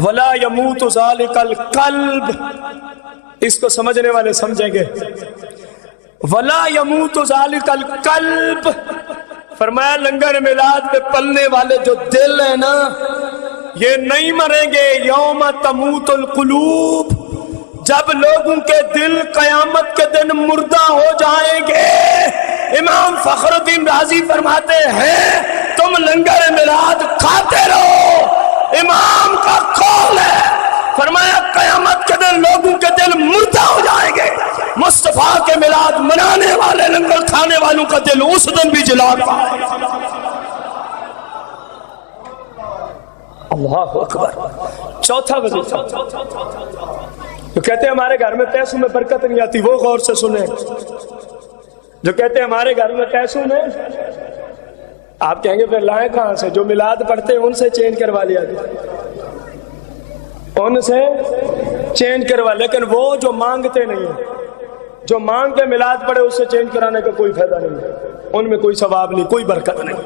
وَلَا يَمُوتُ ذَلِكَ الْقَلْبِ، اس کو سمجھنے والے سمجھیں گے، وَلَا يَمُوتُ ذَلِكَ الْقَلْبِ، فرمایا لنگر میلاد پہ پلنے والے جو دل ہے نا، یہ نہیں مریں گے۔ یوم تموت القلوب، جب لوگوں کے دل قیامت کے دن مردہ ہو جائیں گے، امام فخر الدین رازی فرماتے ہیں تم لنگر میلاد کھاتے رہو، امام کا قول ہے، فرمایا قیامت کے دن لوگوں کے دل مردہ ہو جائیں گے، مصطفیٰ کے میلاد منانے والے لنگر کھانے والوں کا دل اس دن بھی جلا پائے۔ اللہ اکبر۔ چوتھا وظیفہ، جو کہتے ہیں ہمارے گھر میں پیسوں میں برکت نہیں آتی، وہ غور سے سنیں۔ جو کہتے ہیں ہمارے گھر میں پیسوں میں، آپ کہیں گے پھر لائیں کہاں سے؟ جو میلاد پڑھتے ہیں ان سے چینج کروا لیا گیا، ان سے چینج کروا، لیکن وہ جو مانگتے نہیں ہیں، جو مانگ کے میلاد پڑھے اس سے چینج کرانے کا کوئی فائدہ نہیں ہے، ان میں کوئی ثواب نہیں، کوئی برکت نہیں۔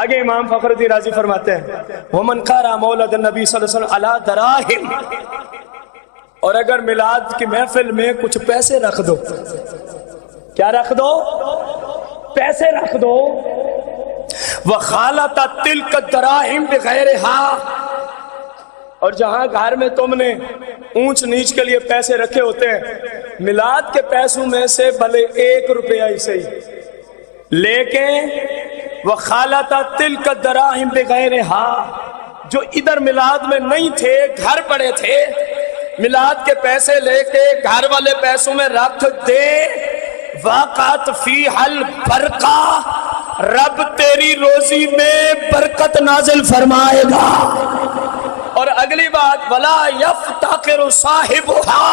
آگے امام فخر الدین رازی فرماتے ہیں وَمَنْ قَرَأَ مَوْلِدَ النَّبِي صلی اللہ علیہ وسلم عَلَى دَرَاهِمْ، اور اگر میلاد کی محفل میں کچھ پیسے رکھ دو، کیا رکھ دو؟ پیسے رکھ دو، وَخَالَتَ تِلْكَ الدَّرَاهِمْ بِغَيْرِهَا، اور جہاں گھر میں تم نے اونچ نیچ کے لیے پیسے رکھے ہوتے ہیں، میلاد کے پیسوں میں سے بھلے 1 روپیہ ہی صحیح، لیکن وخالط تلک الدراہم بغیرہا، جو ادھر میلاد میں نہیں تھے، گھر پڑے تھے، میلاد کے پیسے لے کے گھر والے پیسوں میں رکھ دے، واقعت فی حل برکہ، رب تیری روزی میں برکت نازل فرمائے گا۔ اور اگلی بات ولا یفتقر صاحبھا،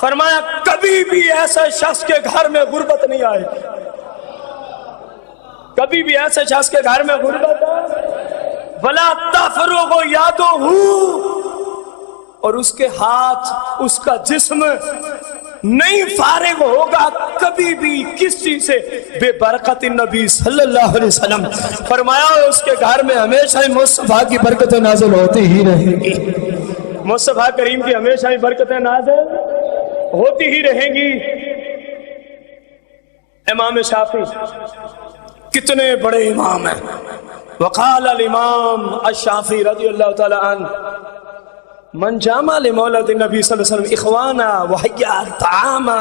فرمایا کبھی بھی ایسے شخص کے گھر میں غربت نہیں آئے گی، کبھی بھی ایسے شخص کے گھر میں غربت ولا تفرغ یادہ، اور اس کے ہاتھ، اس کا جسم نہیں فارغ ہوگا کبھی بھی کس چیز سے، بے برکت نبی صلی اللہ علیہ وسلم۔ فرمایا اس کے گھر میں ہمیشہ ہی مصطفیٰ کی برکتیں نازل ہوتی ہی رہیں گی، مصطفیٰ کریم کی ہمیشہ ہی برکتیں نازل ہوتی ہی رہیں گی۔ امام شافعی کتنے بڑے امام ہیں۔ وقال الامام الشافعی رضی اللہ تعالی عنہ من جامع لمولد النبی صلی اللہ علیہ وسلم اخوانا وحیا طعاما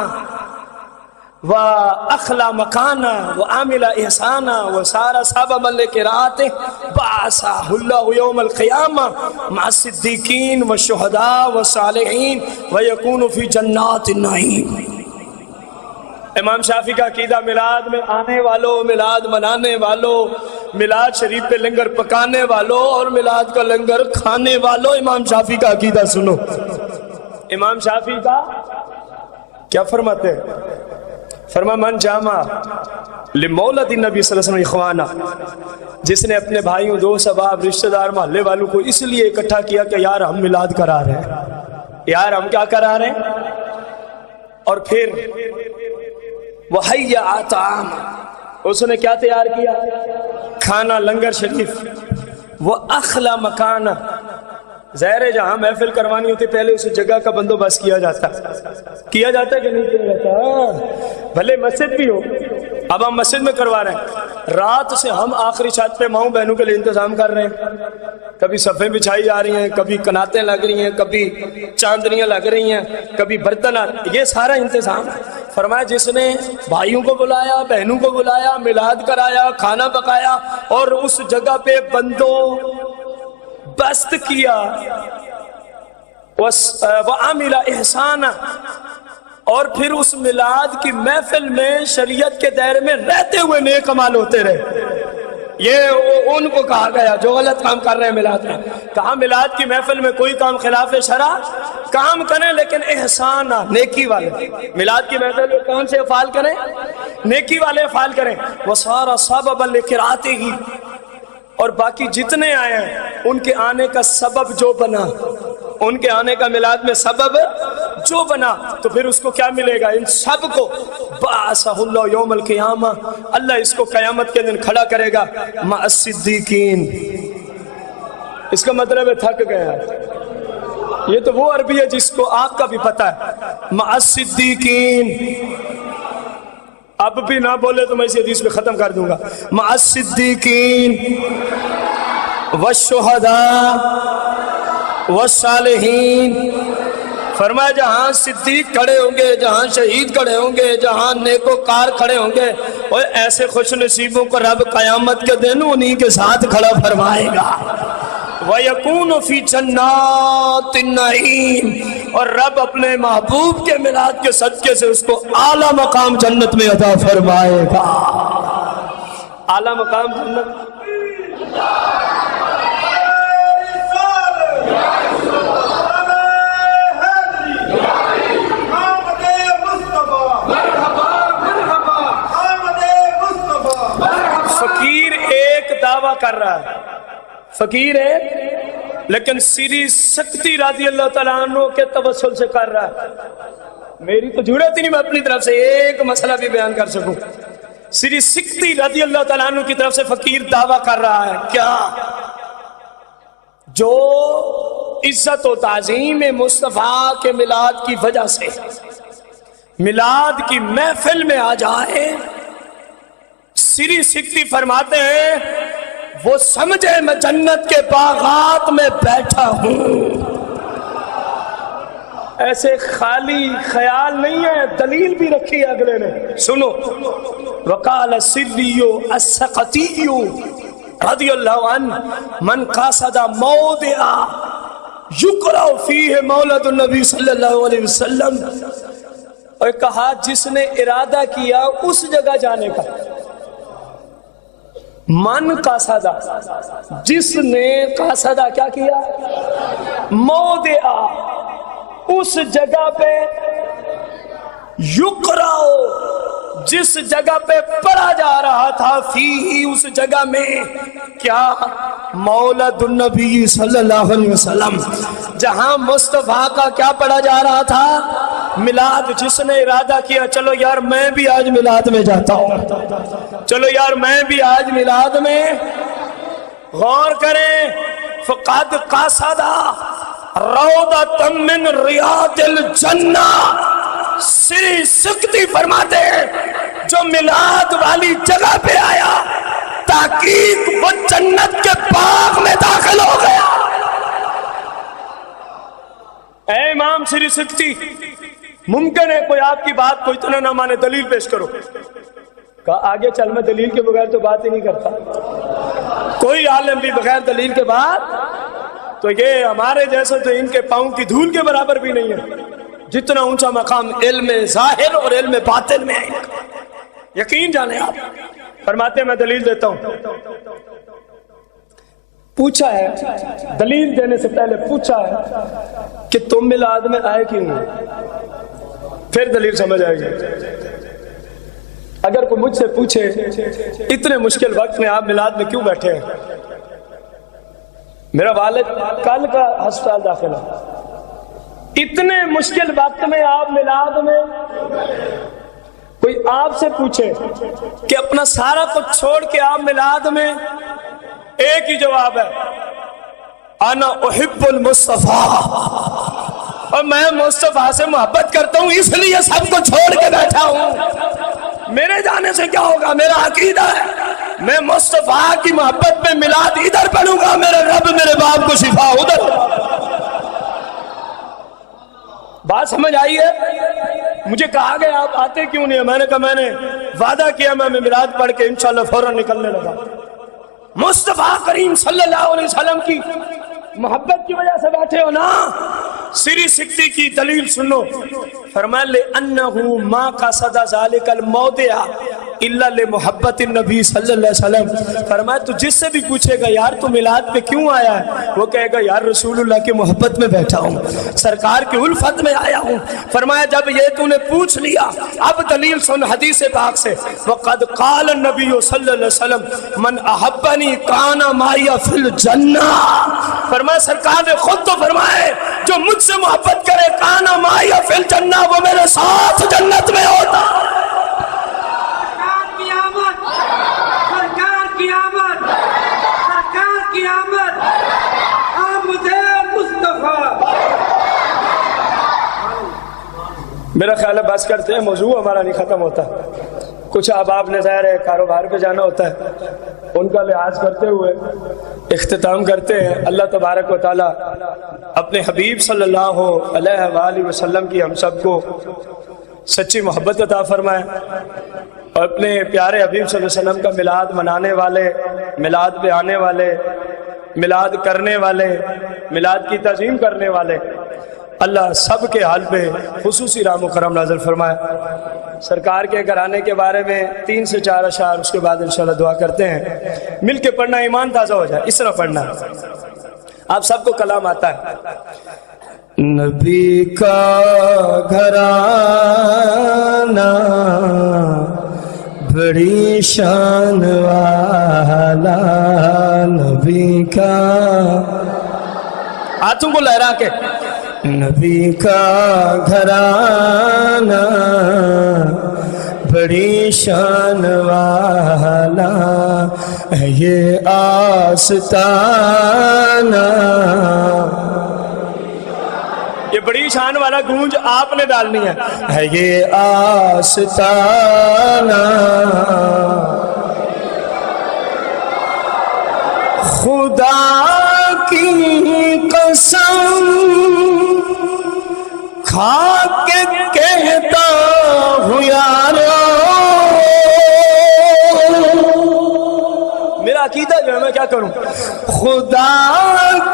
واخلا مکانا وعامل احسانا وسار سببا لقراءته بعثه اللہ یوم القیامہ مع الصدیقین والشہداء والصالحین ویکون فی جنات النعیم۔ امام شافعی کا عقیدہ میلاد میں آنے والوں، میلاد منانے والوں، میلاد شریف پہ لنگر پکانے والوں اور میلاد کا لنگر کھانے والوں، امام شافعی کا عقیدہ سنو۔ امام شافعی کا کیا فرماتے ہیں؟ فرما من جامع لمولد النبی صلی اللہ علیہ وسلم اخوانا، جس نے اپنے بھائیوں، دوست احباب، رشتہ دار، محلے والوں کو اس لیے اکٹھا کیا کہ یار ہم میلاد کرا رہے ہیں، یار ہم کیا کرا رہے ہیں، اور پھر وحیّ طعام، اس نے کیا تیار کیا؟ کھانا، لنگر شریف، وہ اخلا مکان، ظاہر ہے جہاں محفل کروانی ہوتی پہلے اس جگہ کا بندوبست کیا جاتا ہے کہ نہیں کیا جاتا؟ بھلے مسجد بھی ہو، اب ہم مسجد میں کروا رہے ہیں، رات سے ہم آخری چھت پہ ماؤں بہنوں کے لیے انتظام کر رہے ہیں، کبھی صفیں بچھائی جا رہی ہیں، کبھی کناتیں لگ رہی ہیں، کبھی چاندنیاں لگ رہی ہیں، کبھی برتن، یہ سارا انتظام ہے۔ فرمایا جس نے بھائیوں کو بلایا، بہنوں کو بلایا، میلاد کرایا، کھانا پکایا اور اس جگہ پہ بندوبست کیا، وعامل احسان، اور پھر اس میلاد کی محفل میں شریعت کے دائرے میں رہتے ہوئے نیک اعمال ہوتے رہے، یہ ان کو کہا گیا جو غلط کام کر رہے ہیں میلاد میں۔ کہا میلاد کی محفل میں کوئی کام خلاف شرع کام کریں لیکن احسان، نیکی والے، میلاد کی محفل میں کون سے افعال کریں؟ نیکی والے افعال کریں۔ وَصَارَ سَبَبًا لِقِرَاتِهِ، اور باقی جتنے آئے ہیں ان کے آنے کا سبب جو بنا، ان کے آنے کا میلاد میں سبب جو بنا، تو پھر اس کو کیا ملے گا؟ ان سب کو بعثہ اللہ یوم القیامہ، اللہ اس کو قیامت کے دن کھڑا کرے گا مع الصدیقین۔ اس کا مطلب ہے تھک گیا، یہ تو وہ عربی ہے جس کو آپ کا بھی پتہ ہے، مع الصدیقین۔ اب بھی نہ بولے تو میں اس حدیث میں ختم کر دوں گا، مع الصدیقین والشہداء والصالحین۔ فرمایا جہاں صدیق کھڑے ہوں گے، جہاں شہید کھڑے ہوں گے، جہاں نیکوکار کھڑے ہوں گے، اور ایسے خوش نصیبوں کو رب قیامت کے دن انہی کے ساتھ کھڑا فرمائے گا۔ وَيَكُونُ فِي جَنَّاتِ النَّعِيمِ، اور رب اپنے محبوب کے میلاد کے صدقے سے اس کو اعلیٰ مقام جنت میں عطا فرمائے گا۔ اعلیٰ مقام جنت، فقیر ایک دعویٰ کر رہا ہے، فقیر ہے لیکن سری سکتی رضی اللہ تعالیٰ عنہ کے توسل سے کر رہا ہے۔ میری تو ضرورت ہی نہیں میں اپنی طرف سے ایک مسئلہ بھی بیان کر سکوں۔ سری سکتی رضی اللہ تعالیٰ عنہ کی طرف سے فقیر دعویٰ کر رہا ہے کیا؟ جو عزت و تعظیم مصطفیٰ کے میلاد کی وجہ سے میلاد کی محفل میں آ جائے، سری سکتی فرماتے ہیں وہ سمجھے میں جنت کے باغات میں بیٹھا ہوں۔ ایسے خالی خیال نہیں ہے، دلیل بھی رکھی ہے اگلے نے، سنو۔ وقال سریو السقطیو رضی اللہ عنہ من قاصد موضع یقرأ فیہ مولد النبی صلی اللہ علیہ وسلم، اور کہا جس نے ارادہ کیا اس جگہ جانے کا، من قاصدہ، جس نے قاصدہ کیا کیا، موضع، اس جگہ پہ، یقرأ، جس جگہ پہ پڑھا جا رہا تھا، فی، اس جگہ میں کیا، مولد النبی صلی اللہ علیہ وسلم، جہاں مصطفیٰ کا کیا پڑھا جا رہا تھا، میلاد۔ جس نے ارادہ کیا چلو یار میں بھی آج میلاد میں جاتا ہوں، چلو یار میں بھی آج میلاد میں، غور کریں، فقد قاصد روضۃ من ریاض الجنہ، سری سکتی فرماتے ہیں جو میلاد والی جگہ پہ آیا، تحقیق وہ جنت کے باغ میں داخل ہو گیا۔ اے امام سری سکتی، ممکن ہے کوئی آپ کی بات کو اتنا نہ مانے، دلیل پیش کرو۔ کہا آگے چل، میں دلیل کے بغیر تو بات ہی نہیں کرتا، کوئی عالم بھی بغیر دلیل کے بات، تو یہ ہمارے جیسے تو ان کے پاؤں کی دھول کے برابر بھی نہیں ہے، جتنا اونچا مقام علم ظاہر اور علم باطن میں ہے، یقین جانے آپ۔ فرماتے میں دلیل دیتا ہوں، پوچھا ہے، دلیل دینے سے پہلے پوچھا ہے کہ تم میلاد میں آئے کیوں نہیں، پھر دلیل سمجھ آئے گی۔ اگر کوئی مجھ سے پوچھے اتنے مشکل وقت میں آپ میلاد میں کیوں بیٹھے ہیں، میرا والد کل کا ہسپتال داخل ہے، اتنے مشکل وقت میں آپ میلاد میں، کوئی آپ سے پوچھے کہ اپنا سارا کچھ چھوڑ کے آپ میلاد میں، ایک ہی جواب ہے، انا احب المصطفیٰ، اور میں مصطفیٰ سے محبت کرتا ہوں اس لیے سب کو چھوڑ کے بیٹھا ہوں، میرے جانے سے کیا ہوگا، میرا عقیدہ ہے میں مصطفیٰ کی محبت میں میلاد ادھر پڑھوں گا، میرے رب میرے باپ کو شفا ادھر۔ بات سمجھ آئی ہے؟ مجھے کہا گیا آپ آتے کیوں نہیں، میں نے کہا میں نے وعدہ کیا میں میلاد پڑھ کے انشاءاللہ فوراً نکلنے لگا۔ مصطفیٰ کریم صلی اللہ علیہ وسلم کی محبت کی وجہ سے بیٹھے ہو نا، سری سکتی کی دلیل سنو، فرمایا لِأَنَّهُ مَا قَصَدَ ذَلِكَ الْمَوْضِعَ إِلَّا لِمُحَبَّةِ النَّبِي صلی اللہ علیہ وسلم۔ فرمایا تو جس سے بھی پوچھے گا یار تو میلاد پہ کیوں آیا ہے، وہ کہے گا یار رسول اللہ کی محبت میں بیٹھا ہوں، سرکار کی الفت میں آیا ہوں۔ فرمایا جب یہ تو نے پوچھ لیا، اب دلیل سن حدیث پاک سے، وَقَدْ قَالَ النَّبِيُّ صلی اللہ علیہ وسلم مَنْ أَحَبَّنِي كَانَ مَعِيَ فِي الْجَنَّةِ، فرمایا سرکار نے خود تو فرمائے جو مجھ سے محبت کرے کانا مایا فی الجنہ، وہ میرے ساتھ جنت میں ہوتا۔ سرکار کی آمد، سرکار کی آمد، سرکار کی آمد، آمد مصطفیٰ۔ میرا خیال ہے بس کرتے ہیں، موضوع ہمارا نہیں ختم ہوتا، کچھ آپ نے ظاہر ہے کاروبار پہ جانا ہوتا ہے، ان کا لحاظ کرتے ہوئے اختتام کرتے ہیں۔ اللہ تبارک و تعالی اپنے حبیب صلی اللہ علیہ وآلہ وسلم کی ہم سب کو سچی محبت عطا فرمائے، اور اپنے پیارے حبیب صلی اللہ علیہ وسلم کا میلاد منانے والے، میلاد پہ آنے والے، میلاد کرنے والے، میلاد کی تعظیم کرنے والے، اللہ سب کے حال پہ خصوصی رحم و کرم نازل فرمائے۔ سرکار کے گھرانے کے بارے میں 3 سے 4 اشعار، اس کے بعد انشاءاللہ دعا کرتے ہیں، مل کے پڑھنا ایمان تازہ ہو جائے، اس طرح پڑھنا ہے۔ آپ سب کو کلام آتا ہے۔ نبی کا گھرانہ بڑی شان والا، نبی کا، ہاتھوں کو لہرا کے، نبی کا گھرانہ بڑی شان والا ہے یہ آستانہ، یہ بڑی شان والا گونج آپ نے ڈالنی ہے یہ آستانہ، خدا کی قسم عقیدہ جو ہے میں کیا کروں؟ خدا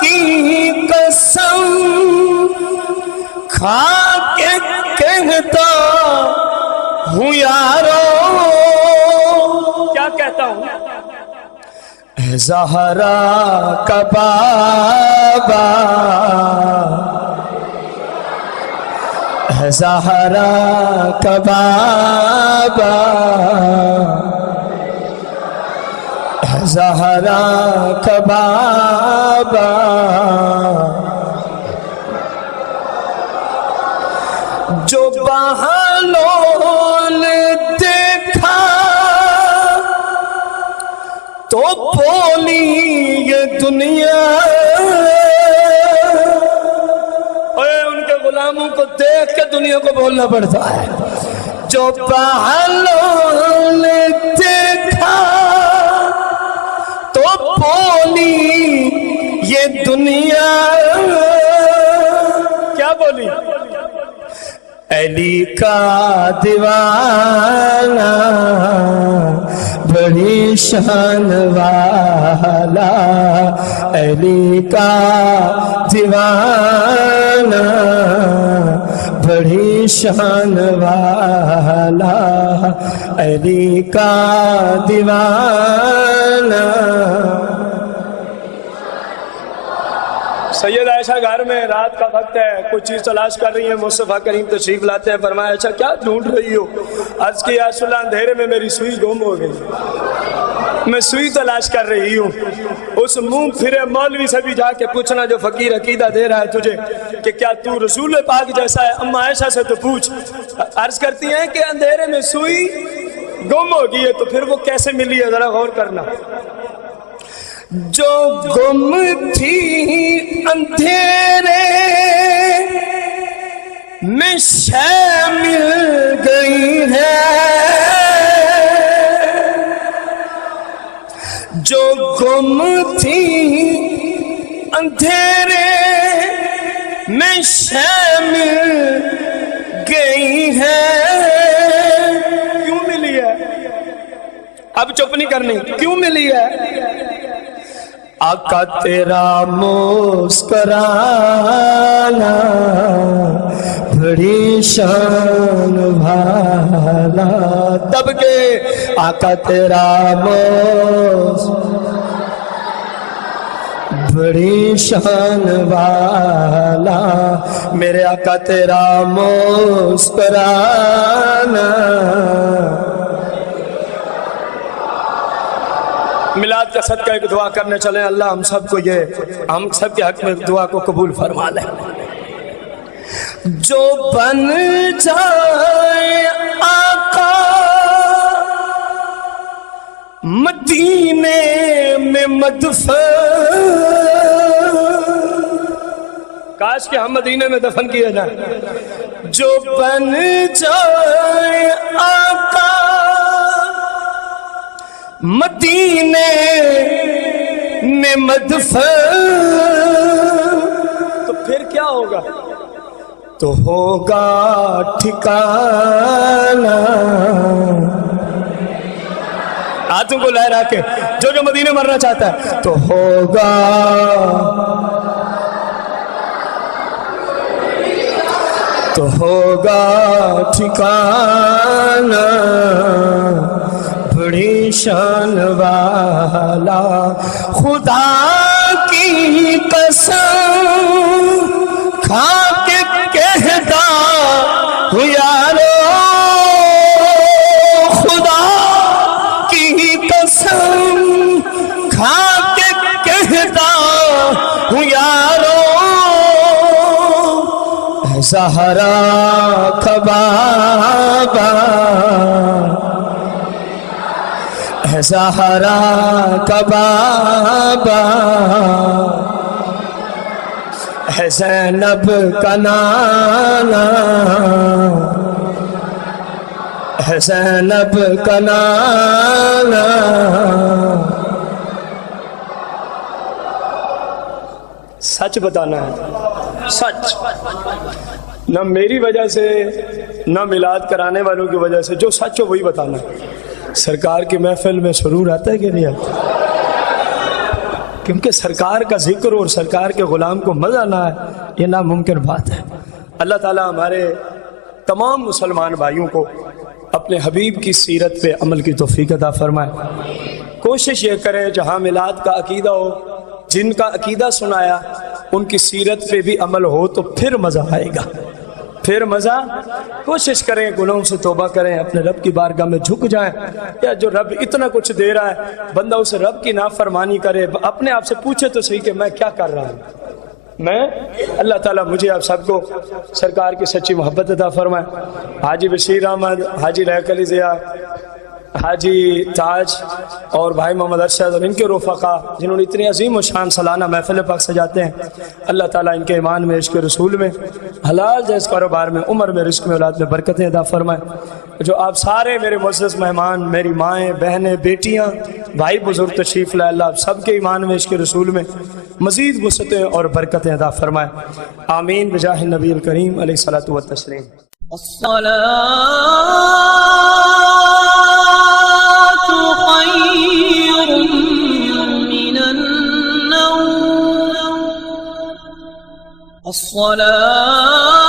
کی قسم کھا کے کہتا ہوں یارو، کیا کہتا ہوں؟ اے زہرا کا بابا، اے زہرا کا بابا، اے زہرا کا بابا، جو بہلول دیکھا تو بولی یہ دنیا، ان کے غلاموں کو دیکھ کے دنیا کو بولنا پڑتا ہے، جو بہلول دیکھا تو بولی یہ دنیا، کیا بولی؟ علی کا دیوانہ بڑی شان والا، علی کا دیوانہ بڑی شان والا، علی کا دیوانہ۔ سید عائشہ گھر میں رات کا وقت ہے، کچھ چیز تلاش کر رہی ہیں، مصطفیٰ کریم تشریف لاتے ہیں، فرمایا عائشہ کیا ڈھونڈ رہی ہو؟ عرض کی یا رسول اللہ اندھیرے میں میری سوئی گم ہو گئی، میں سوئی تلاش کر رہی ہوں۔ اس منہ پھرے مولوی سے بھی جا کے پوچھنا جو فقیر عقیدہ دے رہا ہے تجھے کہ کیا تو رسول پاک جیسا ہے؟ اما عائشہ سے تو پوچھ۔ عرض کرتی ہیں کہ اندھیرے میں سوئی گم ہو گئی ہے، تو پھر وہ کیسے ملی ہے؟ ذرا غور کرنا۔ جو گم تھی اندھیرے میں شے مل گئی ہے، جو گم تھی اندھیرے میں شے مل گئی ہے، کیوں ملی ہے؟ اب چپ نہیں کرنی، کیوں ملی ہے؟ آقا تیرا مسکرانا بڑی شان والا، تب کے آقا تیرا بڑی شان والا، میرے آقا تیرا مسکرانا۔ میلاد کا صدقہ ایک دعا کرنے چلیں، اللہ ہم سب کو ہم سب کے حق میں دعا کو قبول فرما لے۔ جو بن جائے آقا مدینے میں مدفن، کاش کہ ہم مدینے میں دفن کیے جائیں۔ جو بن جائے آقا مدینے میں مدفن، تو پھر کیا ہوگا؟ تو ہوگا ٹھکانہ، ہاتھوں کو لہرا کے جو مدینے مرنا چاہتا ہے، تو ہوگا ٹھکانہ بڑی شان والا، خدا کی قسم کھا کے کہتا ہوں یارو، خدا کی قسم کھا کے کہتا ہوں یارو، زہرا کا بابا، زہرا کا بابا، زینب کا نانا، زینب کا نانا۔ سچ بتانا ہے، سچ، نہ میری وجہ سے نہ میلاد کرانے والوں کی وجہ سے، جو سچ ہو وہی بتانا ہے۔ سرکار کی محفل میں سرور آتا ہے کہ نہیں آتا؟ کیونکہ سرکار کا ذکر اور سرکار کے غلام کو مزہ نہ آئے یہ ناممکن بات ہے۔ اللہ تعالیٰ ہمارے تمام مسلمان بھائیوں کو اپنے حبیب کی سیرت پہ عمل کی توفیق عطا فرمائے۔ کوشش یہ کریں جہاں میلاد کا عقیدہ ہو، جن کا عقیدہ سنایا ان کی سیرت پہ بھی عمل ہو تو پھر مزہ آئے گا، پھر مزہ۔ کوشش کریں گناہوں سے توبہ کریں، اپنے رب کی بارگاہ میں جھک جائیں۔ یا جو رب اتنا کچھ دے رہا ہے بندہ اس رب کی نافرمانی کرے، اپنے آپ سے پوچھے تو صحیح کہ میں کیا کر رہا ہوں میں۔ اللہ تعالیٰ مجھے آپ سب کو سرکار کی سچی محبت عطا فرمائے۔ حاجی بشیر احمد، حاجی لیاقت علی ضیاء، حاجی تاج اور بھائی محمد ارشد اور ان کے رفقا جنہوں نے اتنی عظیم و شان سالانہ محفل پاک سجاتے ہیں، اللہ تعالیٰ ان کے ایمان میں، عشق رسول میں، حلال جائز کاروبار میں، عمر میں، رزق میں، اولاد میں برکتیں عطا فرمائے۔ جو آپ سارے میرے معزز مہمان، میری مائیں، بہنیں، بیٹیاں، بھائی بزرگ تشریف لائے، اللہ آپ سب کے ایمان میں، عشق رسول میں مزید وسعتیں اور برکتیں عطا فرمائے۔ آمین بجاہ النبی الکریم علیہ الصلوۃ والتسلیم۔ خير من النوم. الصلاة